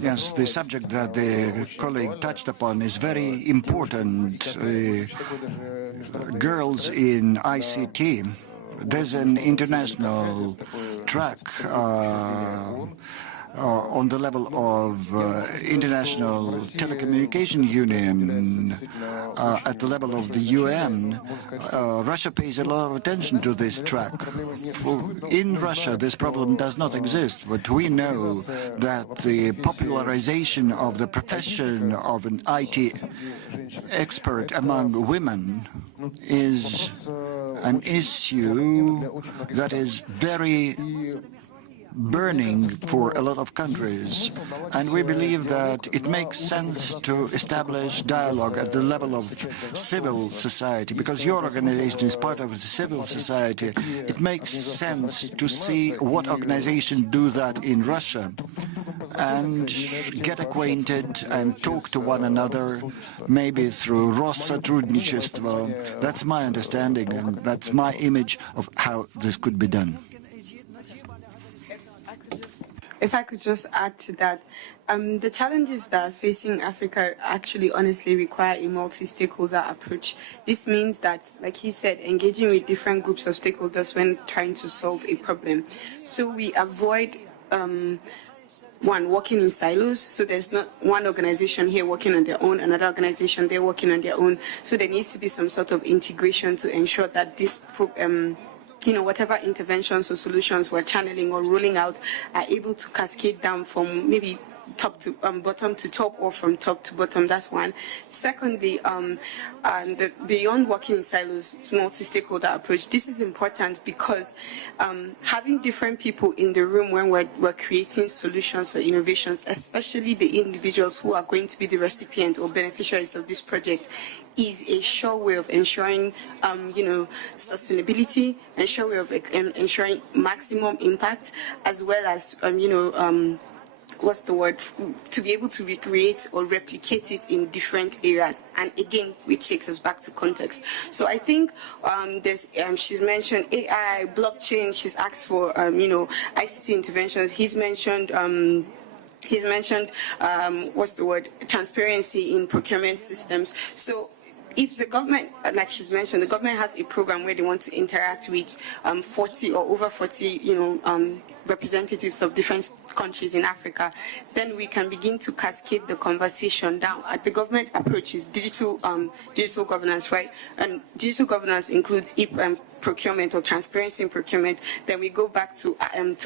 Yes, the subject that the colleague touched upon is very important. Girls in ICT. There's an international track on the level of International Telecommunication Union, at the level of the UN. Russia pays a lot of attention to this track. In Russia, this problem does not exist, but we know that the popularization of the profession of an IT expert among women is an issue that is very burning for a lot of countries, and we believe that it makes sense to establish dialogue at the level of civil society. Because your organization is part of the civil society, it makes sense to see what organizations do that in Russia and get acquainted and talk to one another, maybe through Россотрудничество. That's my understanding, and that's my image of how this could be done. If I could just add to that, the challenges that are facing Africa actually honestly require a multi-stakeholder approach. This means that, like he said, engaging with different groups of stakeholders when trying to solve a problem. So we avoid working in silos. So there's not one organization here working on their own, another organization there working on their own. So there needs to be some sort of integration to ensure that this whatever interventions or solutions we're channeling or rolling out are able to cascade down from maybe top to bottom to top, or from top to bottom. That's one. Secondly, beyond working in silos, multi-stakeholder approach. This is important because having different people in the room when we're creating solutions or innovations, especially the individuals who are going to be the recipient or beneficiaries of this project, is a sure way of ensuring, sustainability, a sure way of ensuring maximum impact, as well as, to be able to recreate or replicate it in different areas. And again, which takes us back to context. So I think she's mentioned AI, blockchain. She's asked for, ICT interventions. He's mentioned transparency in procurement systems. So if the government, like she's mentioned, the government has a program where they want to interact with 40 or over 40, representatives of different countries in Africa, then we can begin to cascade the conversation down. The government approach is digital governance, right? And digital governance includes procurement or transparency in procurement. Then we go back to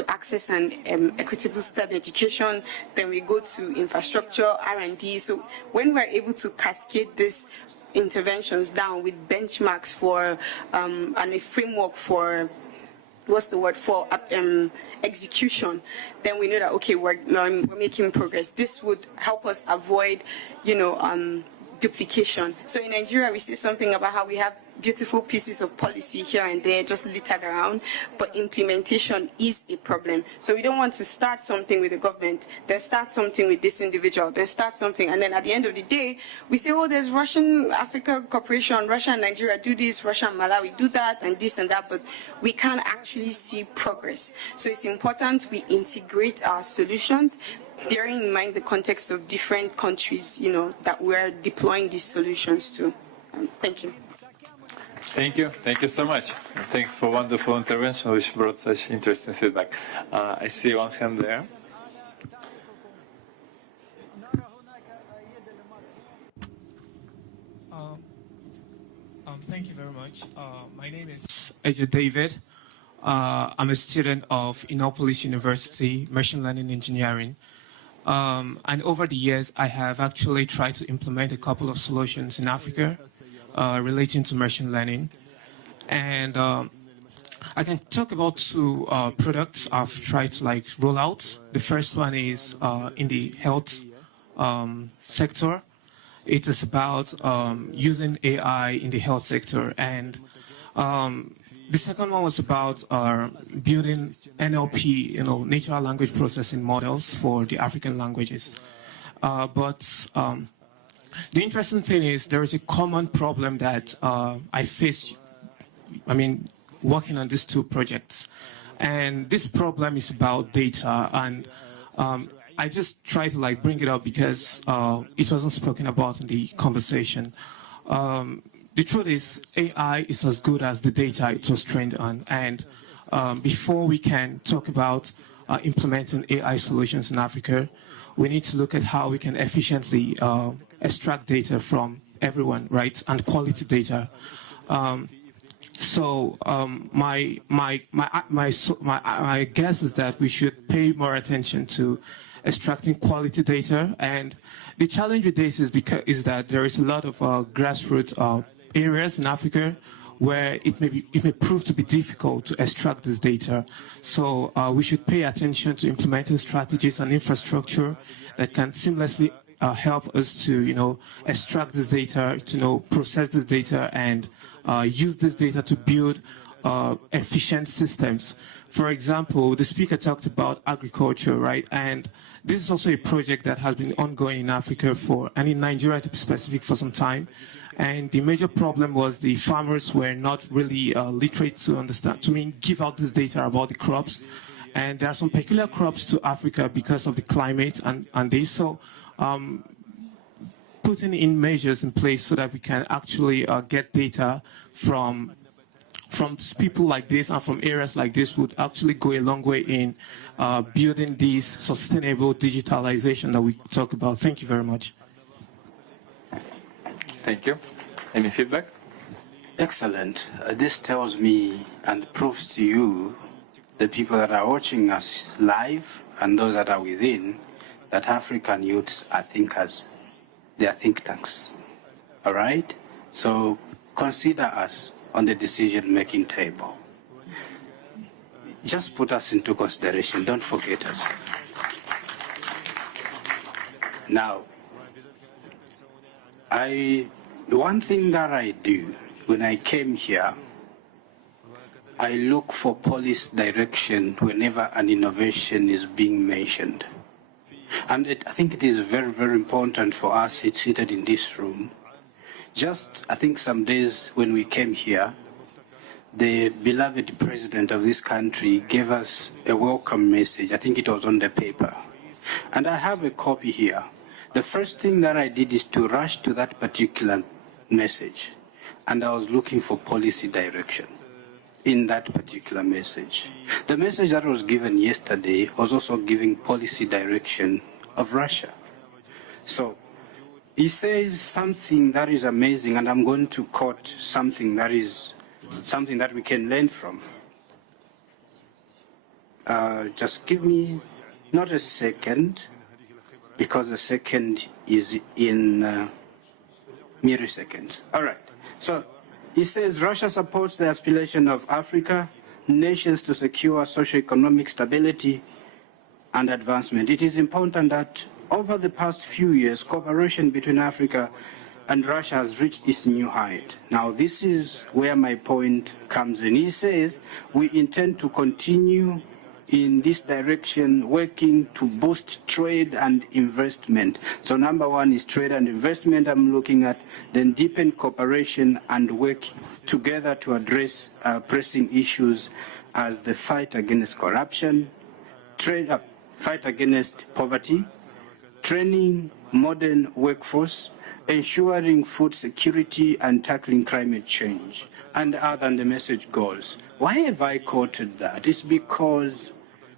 access and equitable STEM education. Then we go to infrastructure, R&D. So when we're able to cascade this interventions down with benchmarks for and a framework for execution, then we know that, okay, we're making progress. This would help us avoid duplication. So in Nigeria, we see something about how we have beautiful pieces of policy here and there just littered around, but implementation is a problem. So we don't want to start something with the government, then start something with this individual, then start something, and then at the end of the day, we say, oh, there's Russian Africa Cooperation, Russia and Nigeria do this, Russia and Malawi do that, and this and that, but we can't actually see progress. So it's important we integrate our solutions, bearing in mind the context of different countries, that we're deploying these solutions to. Thank you. Thank you. Thank you so much. And thanks for wonderful intervention, which brought such interesting feedback. I see one hand there. Thank you very much. My name is Eja David. I'm a student of Innopolis University, Machine Learning Engineering. And over the years, I have actually tried to implement a couple of solutions in Africa relating to machine learning. And I can talk about two products I've tried to roll out. The first one is in the health sector. It is about using AI in the health sector. And the second one was about building NLP, natural language processing models for the African languages. But the interesting thing is there is a common problem that I face, working on these two projects. And this problem is about data, and I just try to like bring it up because it wasn't spoken about in the conversation. The truth is, AI is as good as the data it was trained on. And before we can talk about implementing AI solutions in Africa, we need to look at how we can efficiently extract data from everyone, right, and quality data. So my guess is that we should pay more attention to extracting quality data. And the challenge with this is that there is a lot of grassroots areas in Africa where it may prove to be difficult to extract this data. So we should pay attention to implementing strategies and infrastructure that can seamlessly help us to, extract this data, to, process this data, and use this data to build efficient systems. For example, the speaker talked about agriculture, right? And this is also a project that has been ongoing in Africa and in Nigeria to be specific, for some time. And the major problem was the farmers were not really literate to understand, give out this data about the crops. And there are some peculiar crops to Africa because of the climate and this. So putting in measures in place so that we can actually get data from people like this and from areas like this would actually go a long way in building this sustainable digitalization that we talk about. Thank you very much. Thank you. Any feedback? Excellent. This tells me and proves to you, the people that are watching us live and those that are within, that African youths are thinkers. They are think tanks. All right? So consider us on the decision-making table. Just put us into consideration. Don't forget us. Now, one thing that I do when I came here, I look for policy direction whenever an innovation is being mentioned. And I think it is very, very important for us seated in this room. Just, I think some days when we came here, the beloved president of this country gave us a welcome message. I think it was on the paper. And I have a copy here. The first thing that I did is to rush to that particular message. And I was looking for policy direction in that particular message. The message that was given yesterday was also giving policy direction of Russia. So he says something that is amazing, and I'm going to quote something that we can learn from. Just give me not a second, because the second is in milliseconds. All right. So he says Russia supports the aspiration of Africa nations to secure socio-economic stability and advancement. It is important that over the past few years, cooperation between Africa and Russia has reached its new height. Now, this is where my point comes in. He says we intend to continue in this direction, working to boost trade and investment. So number one is trade and investment I'm looking at, then deepen cooperation and work together to address pressing issues as the fight against corruption, fight against poverty, training modern workforce, ensuring food security and tackling climate change, and other than the message goes. Why have I quoted that? It's because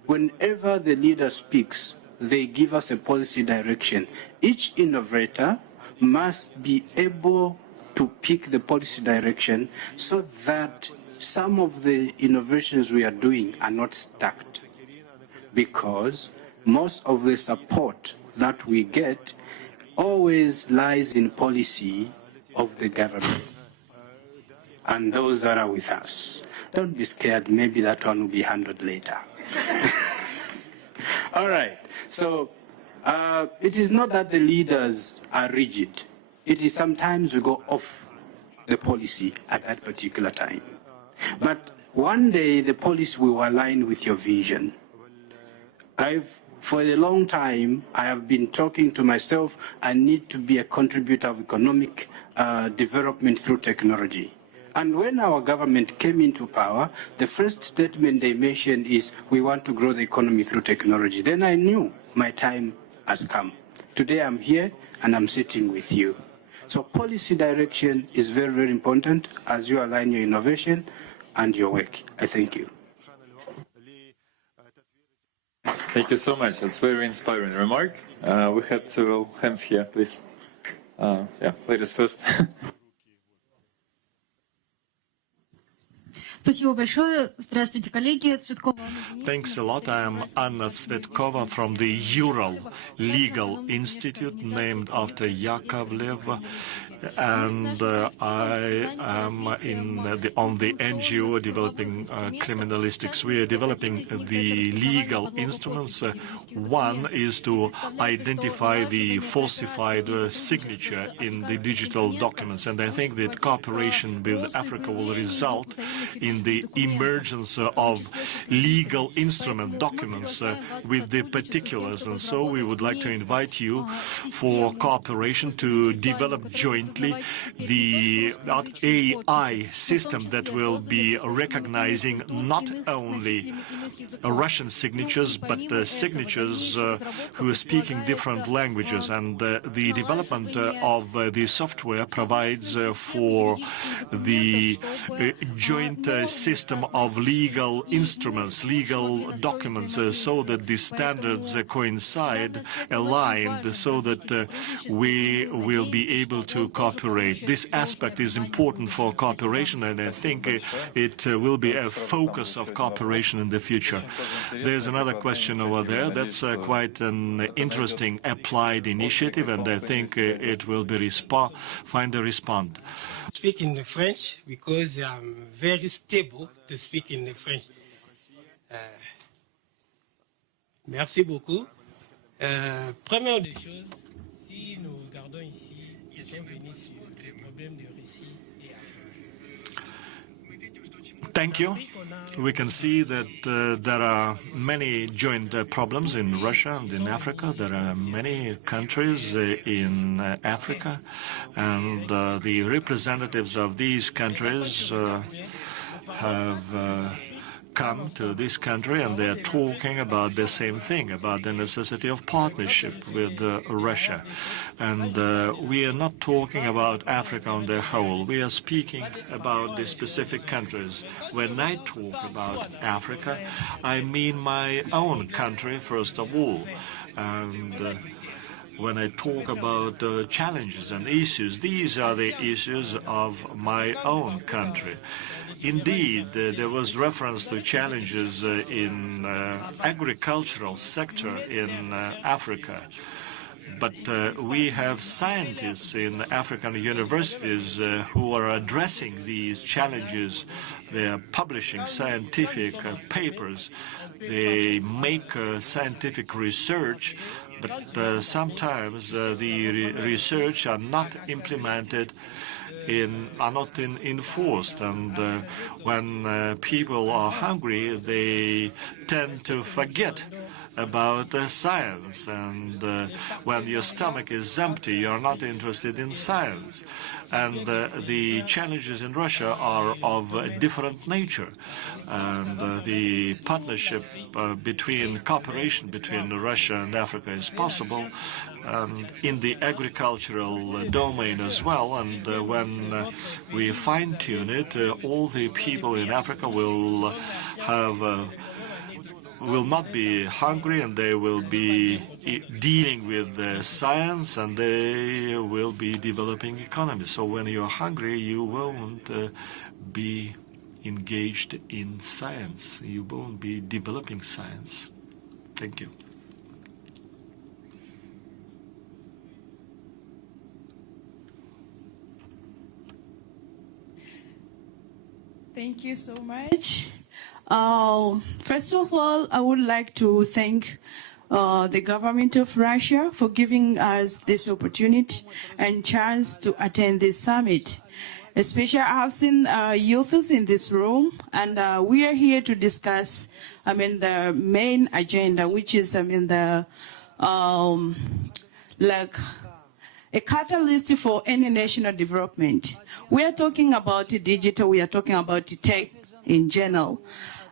whenever the leader speaks, they give us a policy direction. Each innovator must be able to pick the policy direction so that some of the innovations we are doing are not stuck. Because most of the support that we get always lies in policy of the government and those that are with us. Don't be scared, maybe that one will be handled later. All right, so it is not that the leaders are rigid. It is sometimes we go off the policy at that particular time. But one day the policy will align with your vision. For a long time, I have been talking to myself, I need to be a contributor of economic development through technology. And when our government came into power, the first statement they mentioned is, we want to grow the economy through technology. Then I knew my time has come. Today I'm here and I'm sitting with you. So policy direction is very, very important as you align your innovation and your work. I thank you. Thank you so much. That's a very inspiring remark. We have several hands here, please. Yeah, ladies first. Thanks a lot. I am Anna Tsvetkova from the Ural Legal Institute, named after Yakovlev. And I am on the NGO developing criminalistics. We are developing the legal instruments. One is to identify the falsified signature in the digital documents. And I think that cooperation with Africa will result in the emergence of legal instrument documents with the particulars. And so we would like to invite you for cooperation to develop jointly the AI system that will be recognizing not only Russian signatures, but signatures who are speaking different languages. And the development of the software provides for the joint system of legal instruments, legal documents, so that the standards coincide, aligned, so that we will be able to cooperate. This aspect is important for cooperation, and I think it will be a focus of cooperation in the future. There's another question over there. That's quite an interesting applied initiative, and I think it will be find a response. Speak in French because I'm very stable to speak in French. Merci beaucoup. Première des choses, si nous regardons ici, bienvenue sur les problèmes de Russie et Afrique. Thank you. We can see that there are many joint problems in Russia and in Africa. There are many countries in Africa, and the representatives of these countries have come to this country, and they're talking about the same thing, about the necessity of partnership with Russia. And we are not talking about Africa on the whole. We are speaking about the specific countries. When I talk about Africa, I mean my own country, first of all. And when I talk about challenges and issues, these are the issues of my own country. Indeed, there was reference to challenges in agricultural sector in Africa. But we have scientists in African universities who are addressing these challenges. They are publishing scientific papers. They make scientific research, but sometimes the research are not implemented, are not enforced, and when people are hungry, they tend to forget about science, and when your stomach is empty, you're not interested in science. And the challenges in Russia are of a different nature, and the partnership cooperation between Russia and Africa is possible, in the agricultural domain as well. And when we fine-tune it, all the people in Africa will not be hungry, and they will be dealing with science, and they will be developing economies. So when you're hungry, you won't be engaged in science. You won't be developing science. Thank you. Thank you so much. First of all, I would like to thank the government of Russia for giving us this opportunity and chance to attend this summit. Especially, I have seen youths in this room, and we are here to discuss, the main agenda, which is, a catalyst for any national development. We are talking about digital, we are talking about tech in general.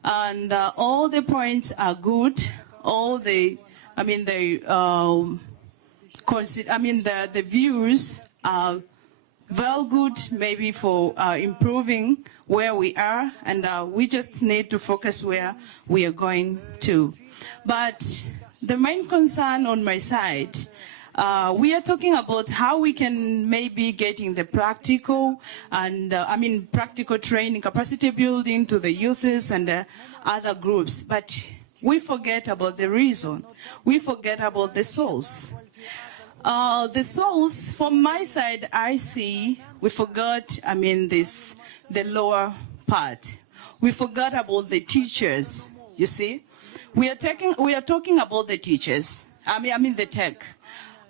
And all the points are good. All the, the views are very good, maybe for improving where we are, and we just need to focus where we are going to. But the main concern on my side, we are talking about how we can maybe getting the practical and practical training, capacity building to the youths and other groups, but we forget about the reason. We forget about the source. The source, from my side, I see we forgot, the lower part. We forgot about the teachers, you see. We are talking about the teachers, the tech.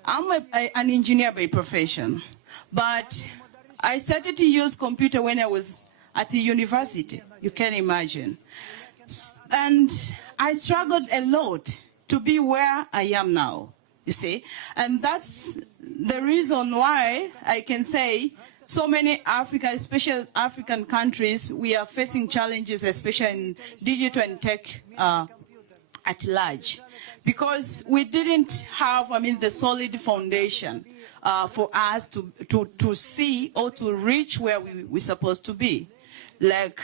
I'm an engineer by profession, but I started to use computer when I was at the university, you can imagine. And I struggled a lot to be where I am now, you see. And that's the reason why I can say so many Africa, especially African countries, we are facing challenges, especially in digital and tech at large. Because we didn't have, the solid foundation for us to see or to reach where we're supposed to be. Like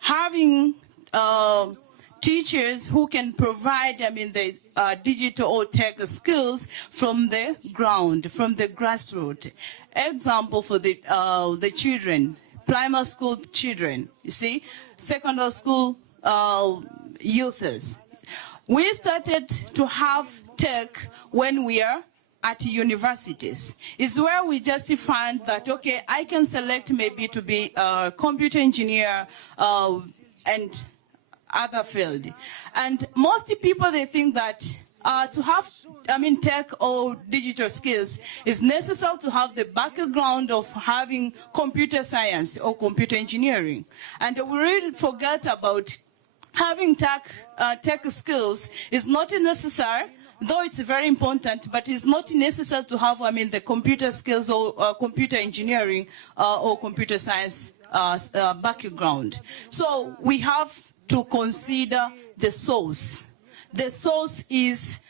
having teachers who can provide, the digital or tech skills from the ground, from the grassroots. Example for the children, primary school children, you see, secondary school youths. We started to have tech when we are at universities. It's where we just find that, okay, I can select maybe to be a computer engineer and other field. And most people, they think that to have, tech or digital skills is necessary to have the background of having computer science or computer engineering. And we really forget about having tech skills is not necessary, though it's very important, but it's not necessary to have, the computer skills or computer engineering or computer science background. So we have to consider the source. The source is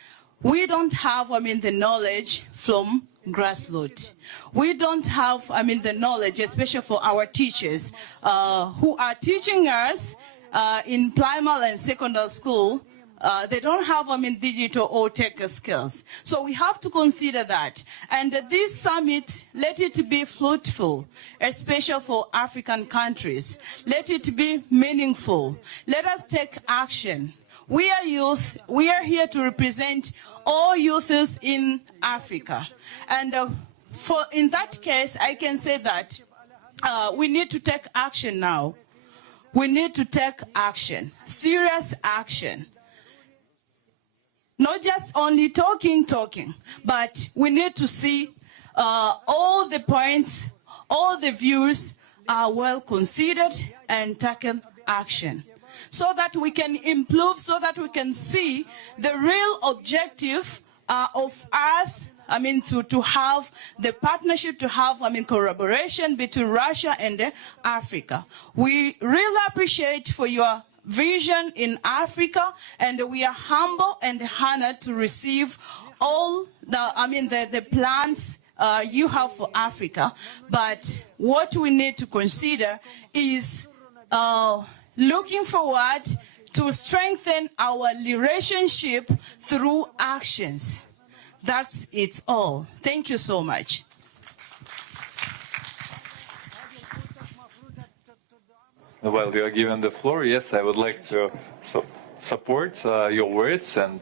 we don't have, the knowledge from grassroots. We don't have, the knowledge, especially for our teachers who are teaching us in primary and secondary school. They don't have, digital or tech skills. So we have to consider that. And this summit, let it be fruitful, especially for African countries. Let it be meaningful. Let us take action. We are youth. We are here to represent all youths in Africa. And in that case, I can say that we need to take action now. We need to take action, serious action. Not just only talking, but we need to see all the points, all the views are well considered and taken action. So that we can improve, so that we can see the real objective of us, to have the partnership, to have, collaboration between Russia and Africa. We really appreciate for your vision in Africa, and we are humble and honored to receive all the plans you have for Africa. But what we need to consider is looking forward to strengthen our relationship through actions. That's it all. Thank you so much. While you are given the floor, yes, I would like to support your words and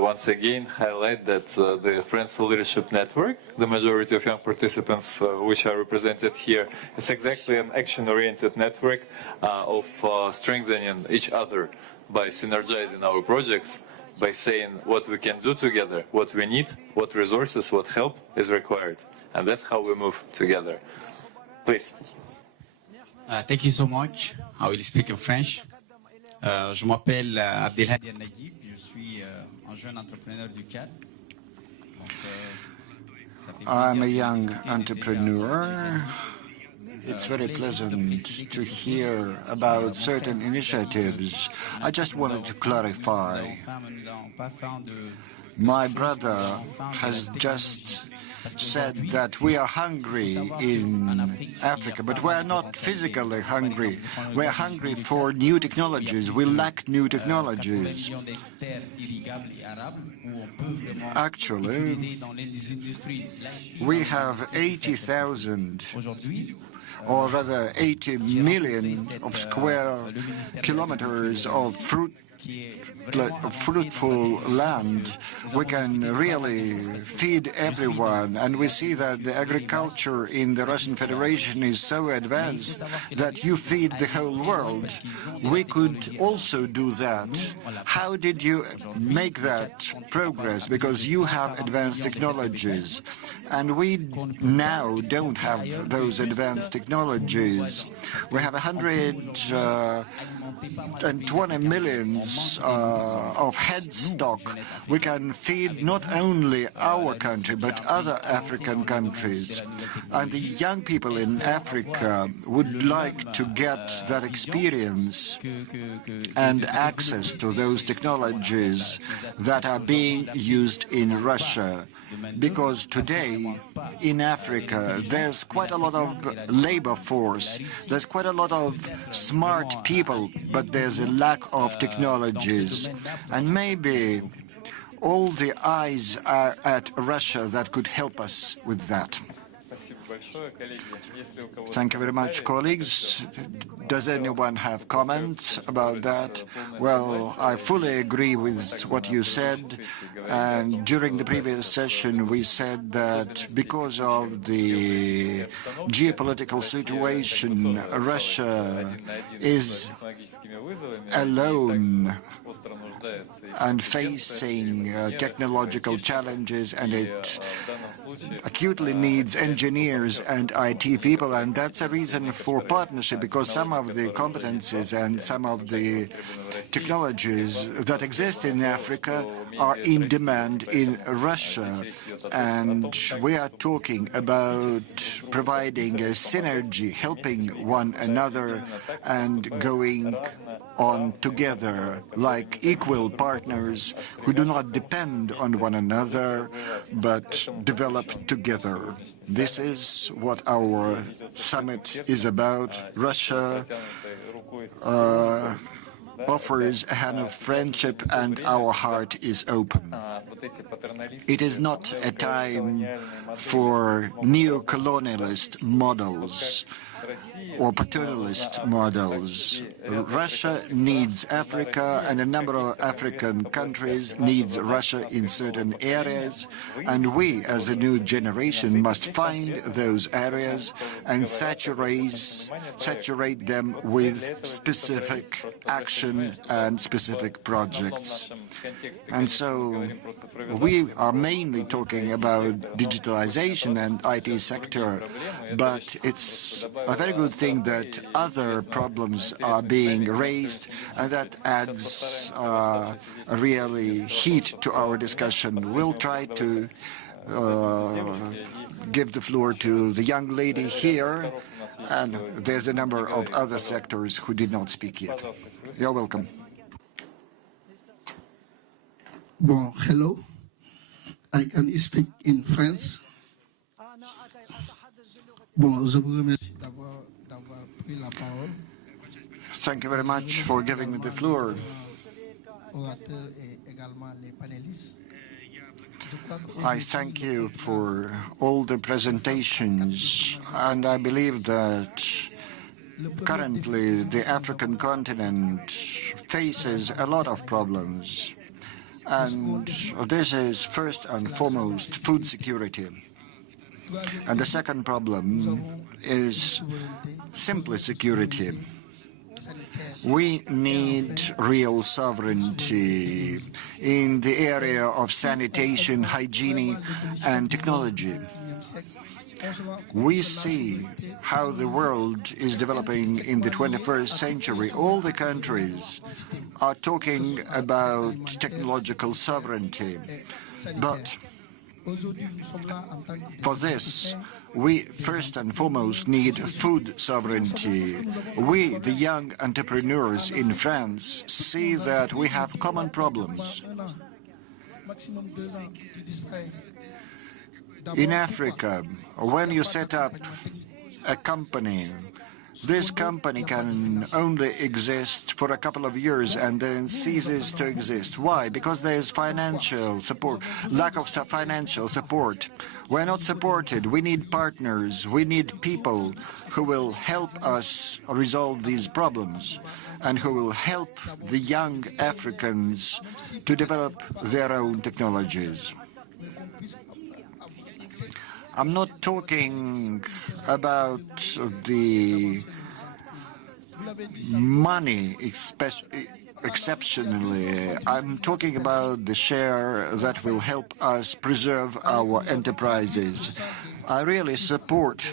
once again highlight that the Friends for Leadership Network, the majority of young participants which are represented here, it's exactly an action-oriented network of strengthening each other by synergizing our projects, by saying what we can do together, what we need, what resources, what help is required. And that's how we move together. Please. Thank you so much. I will speak in French. Je m'appelle Abdelhadi El-Naguib. Je suis un jeune entrepreneur du CAD. Donc, I'm a young entrepreneur. It's very pleasant to hear about certain initiatives. I just wanted to clarify. My brother has just said that we are hungry in Africa, but we are not physically hungry. We are hungry for new technologies. We lack new technologies. Actually, we have 80,000, or rather 80 million of square kilometers of fruitful land. We can really feed everyone, and we see that the agriculture in the Russian Federation is so advanced that you feed the whole world. We could also do that. How did you make that progress? Because you have advanced technologies, and we now don't have those advanced technologies. We have 120 million of head stock. We can feed not only our country but other African countries. And the young people in Africa would like to get that experience and access to those technologies that are being used in Russia. Because today in Africa there's quite a lot of labor force, there's quite a lot of smart people, but there's a lack of technologies. And maybe all the eyes are at Russia that could help us with that. Thank you very much, colleagues. Does anyone have comments about that? Well, I fully agree with what you said. And during the previous session, we said that because of the geopolitical situation, Russia is alone and facing technological challenges, and it acutely needs engineers and IT people, and that's a reason for partnership, because some of the competencies and some of the technologies that exist in Africa are in demand in Russia, and we are talking about providing a synergy, helping one another and going on together like equal partners who do not depend on one another but develop together. This is what our summit is about. Russia offers a hand of friendship, and our heart is open. It is not a time for neo-colonialist models or paternalist models. Russia needs Africa, and a number of African countries needs Russia in certain areas, and we as a new generation must find those areas and saturate them with specific action and specific projects. And so we are mainly talking about digitalization and IT sector, but it's a very good thing that other problems are being raised, and that adds really heat to our discussion. We'll try to give the floor to the young lady here, and there's a number of other sectors who did not speak yet. You're welcome. Bon, hello. I can speak in French. Bon, je vous remercie d'avoir pris la parole. Thank you very much for giving me the floor. I thank you for all the presentations, and I believe that currently the African continent faces a lot of problems. And this is first and foremost food security. And the second problem is simply security. We need real sovereignty in the area of sanitation, hygiene, and technology. We see how the world is developing in the 21st century. All the countries are talking about technological sovereignty, but For this, we first and foremost need food sovereignty. We, the young entrepreneurs in France, see that we have common problems. In Africa, when you set up a company, this company can only exist for a couple of years and then ceases to exist. Why? Because there is financial support, lack of financial support. We're not supported. We need partners. We need people who will help us resolve these problems and who will help the young Africans to develop their own technologies. I'm not talking about the money exceptionally. I'm talking about the share that will help us preserve our enterprises. I really support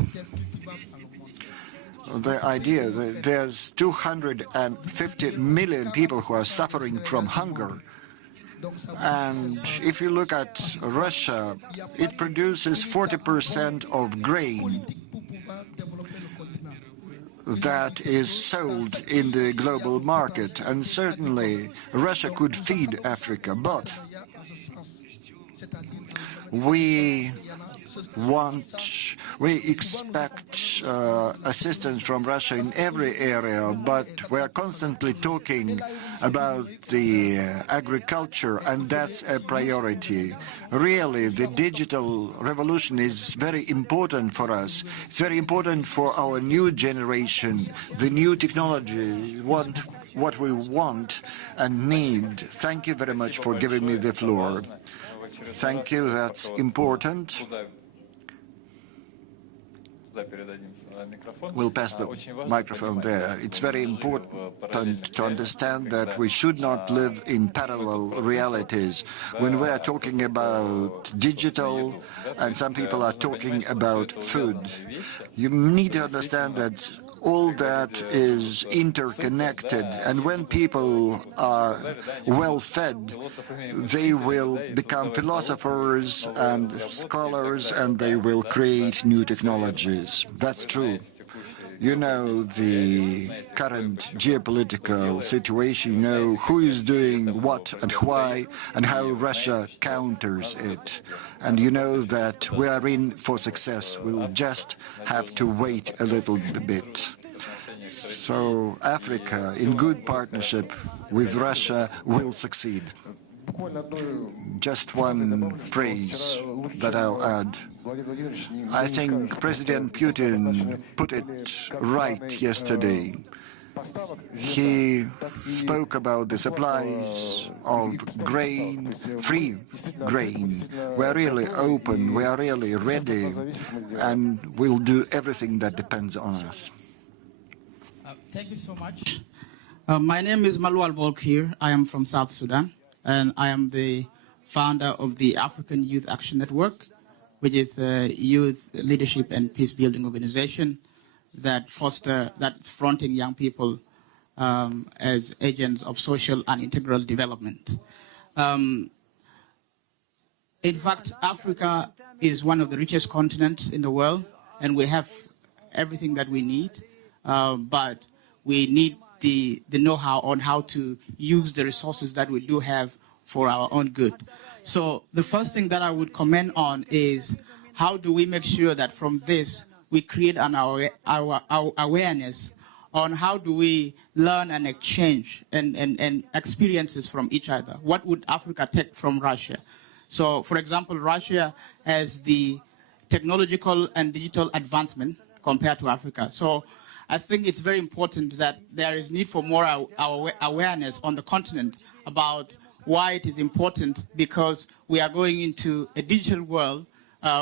the idea that there's 250 million people who are suffering from hunger. And if you look at Russia, it produces 40% of grain that is sold in the global market. And certainly Russia could feed Africa, but we expect assistance from Russia in every area, but we are constantly talking about the agriculture, and that's a priority. Really, the digital revolution is very important for us. It's very important for our new generation. The new technology, what we want and need. Thank you very much for giving me the floor. Thank you, that's important. We'll pass the microphone there. It's very important to understand that we should not live in parallel realities. When we are talking about digital and some people are talking about food, you need to understand that all that is interconnected, and when people are well fed, they will become philosophers and scholars, and they will create new technologies. That's true. You know the current geopolitical situation, you know who is doing what and why and how Russia counters it. And you know that we are in for success. We'll just have to wait a little bit. So Africa, in good partnership with Russia, will succeed. Just one phrase that I'll add. I think President Putin put it right yesterday. He spoke about the supplies of grain, free grain. We are really open, we are really ready, and we'll do everything that depends on us. Thank you so much. My name is Malwal Bolkir. I am from South Sudan, and I am the founder of the African Youth Action Network, which is a youth leadership and peace-building organization that's fronting young people as agents of social and integral development. In fact, Africa is one of the richest continents in the world, and we have everything that we need, but we need the know-how on how to use the resources that we do have for our own good. So the first thing that I would comment on is how do we make sure that from this we create our awareness on how do we learn and exchange and experiences from each other. What would Africa take from Russia? So, for example, Russia has the technological and digital advancement compared to Africa. So I think it's very important that there is need for more awareness on the continent about why it is important, because we are going into a digital world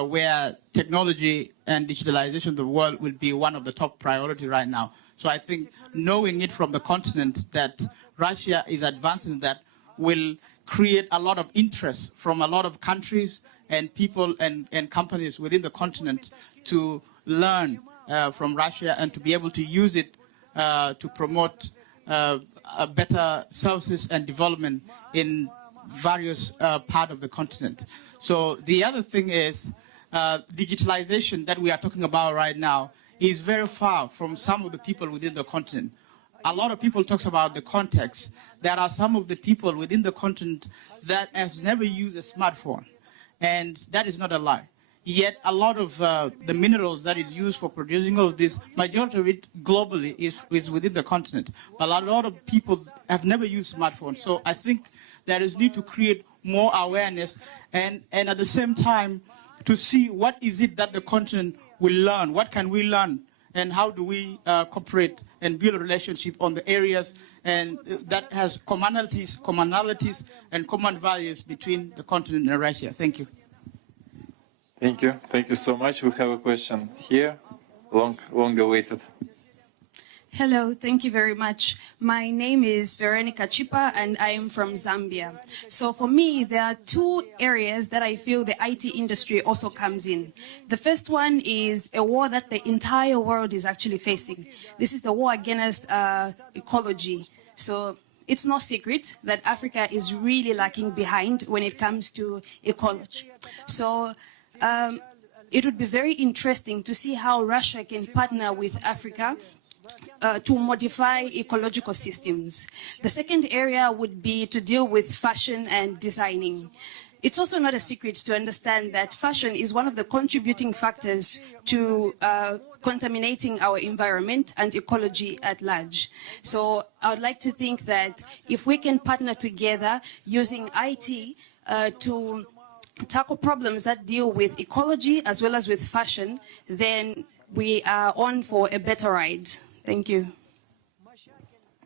where technology and digitalization of the world will be one of the top priority right now. So I think knowing it from the continent that Russia is advancing that will create a lot of interest from a lot of countries and people and companies within the continent to learn from Russia and to be able to use it to promote better services and development in various part of the continent. So the other thing is digitalization that we are talking about right now is very far from some of the people within the continent. A lot of people talk about the context. There are some of the people within the continent that have never used a smartphone, and that is not a lie. Yet a lot of the minerals that is used for producing all of this, majority of it globally is within the continent. But a lot of people have never used smartphones. So I think there is need to create more awareness and at the same time to see what is it that the continent will learn, what can we learn, and how do we cooperate and build a relationship on the areas and that has commonalities and common values between the continent and Russia. Thank you. Thank you. Thank you so much. We have a question here, long awaited. Hello, thank you very much. My name is Veronica Chipa and I am from Zambia. So for me, there are two areas that I feel the IT industry also comes in. The first one is a war that the entire world is actually facing. This is the war against ecology. So it's no secret that Africa is really lacking behind when it comes to ecology. So it would be very interesting to see how Russia can partner with Africa to modify ecological systems. The second area would be to deal with fashion and designing. It's also not a secret to understand that fashion is one of the contributing factors to contaminating our environment and ecology at large. So I would like to think that if we can partner together using IT to tackle problems that deal with ecology as well as with fashion, then we are on for a better ride. Thank you.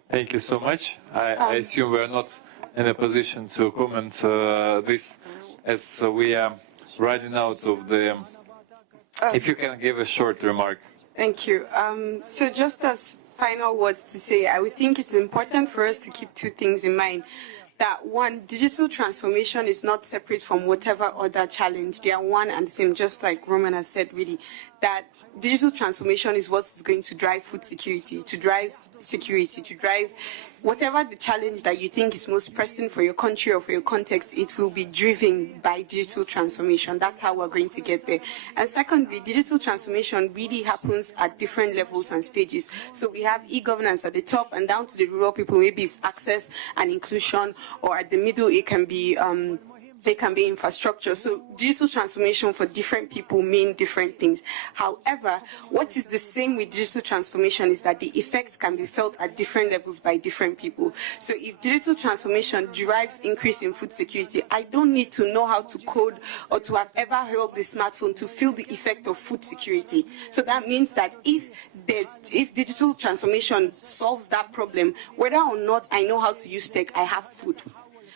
Thank you so much. I assume we are not in a position to comment this as we are running out of the... If you can give a short remark. Thank you. So just as final words to say, I would think it's important for us to keep two things in mind. That one, digital transformation is not separate from whatever other challenge. They are one and the same, just like Roman has said, really, that digital transformation is what's going to drive food security, to drive whatever the challenge that you think is most pressing for your country or for your context, it will be driven by digital transformation. That's how we're going to get there. And secondly, digital transformation really happens at different levels and stages. So we have e-governance at the top and down to the rural people, maybe it's access and inclusion, or at the middle it can be infrastructure. So digital transformation for different people mean different things. However, what is the same with digital transformation is that the effects can be felt at different levels by different people. So if digital transformation drives increase in food security, I don't need to know how to code or to have ever held the smartphone to feel the effect of food security. So that means that if digital transformation solves that problem, whether or not I know how to use tech, I have food.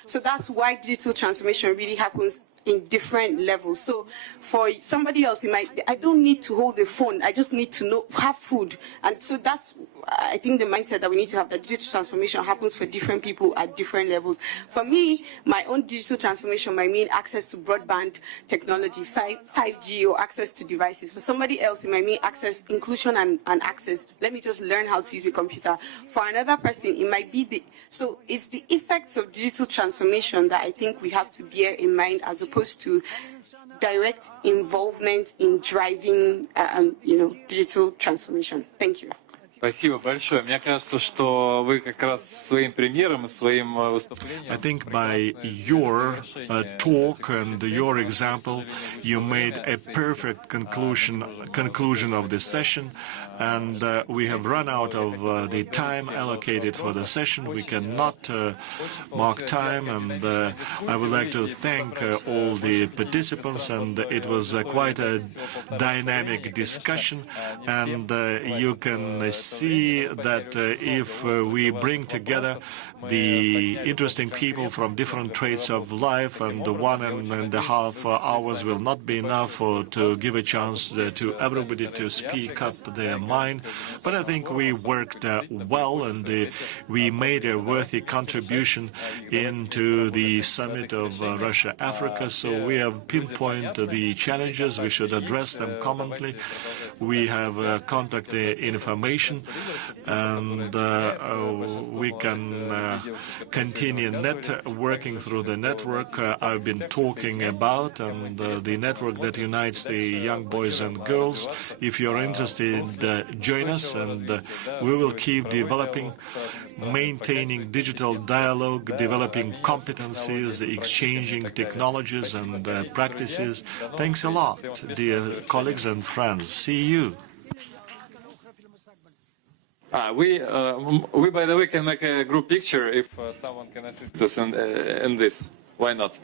So that's why digital transformation really happens in different levels. So for somebody else, I don't need to hold the phone. I just need to have food. And so that's, I think, the mindset that we need to have, that digital transformation happens for different people at different levels. For me, my own digital transformation might mean access to broadband technology, 5G, or access to devices. For somebody else, it might mean access, inclusion and access. Let me just learn how to use a computer. For another person, it might be so it's the effects of digital transformation that I think we have to bear in mind, as opposed to direct involvement in driving, digital transformation. Thank you. Спасибо большое. Мне кажется, что вы как раз своим примером и своим выступлением... I think by your talk and your example, you made a perfect conclusion of this session, and we have run out of the time allocated for the session. We cannot mark time, and I would like to thank all the participants, and it was quite a dynamic discussion, and you can see that if we bring together the interesting people from different traits of life, and 1.5 hours will not be enough to give a chance to everybody to speak up their mind. But I think we worked well, and we made a worthy contribution into the summit of Russia-Africa. So we have pinpointed the challenges. We should address them commonly. We have contact information and we can continue working through the network I've been talking about, and the network that unites the young boys and girls. If you're interested, join us, and we will keep developing, maintaining digital dialogue, developing competencies, exchanging technologies and practices. Thanks a lot, dear colleagues and friends. See you. We, by the way, can make a group picture if someone can assist us in this. Why not?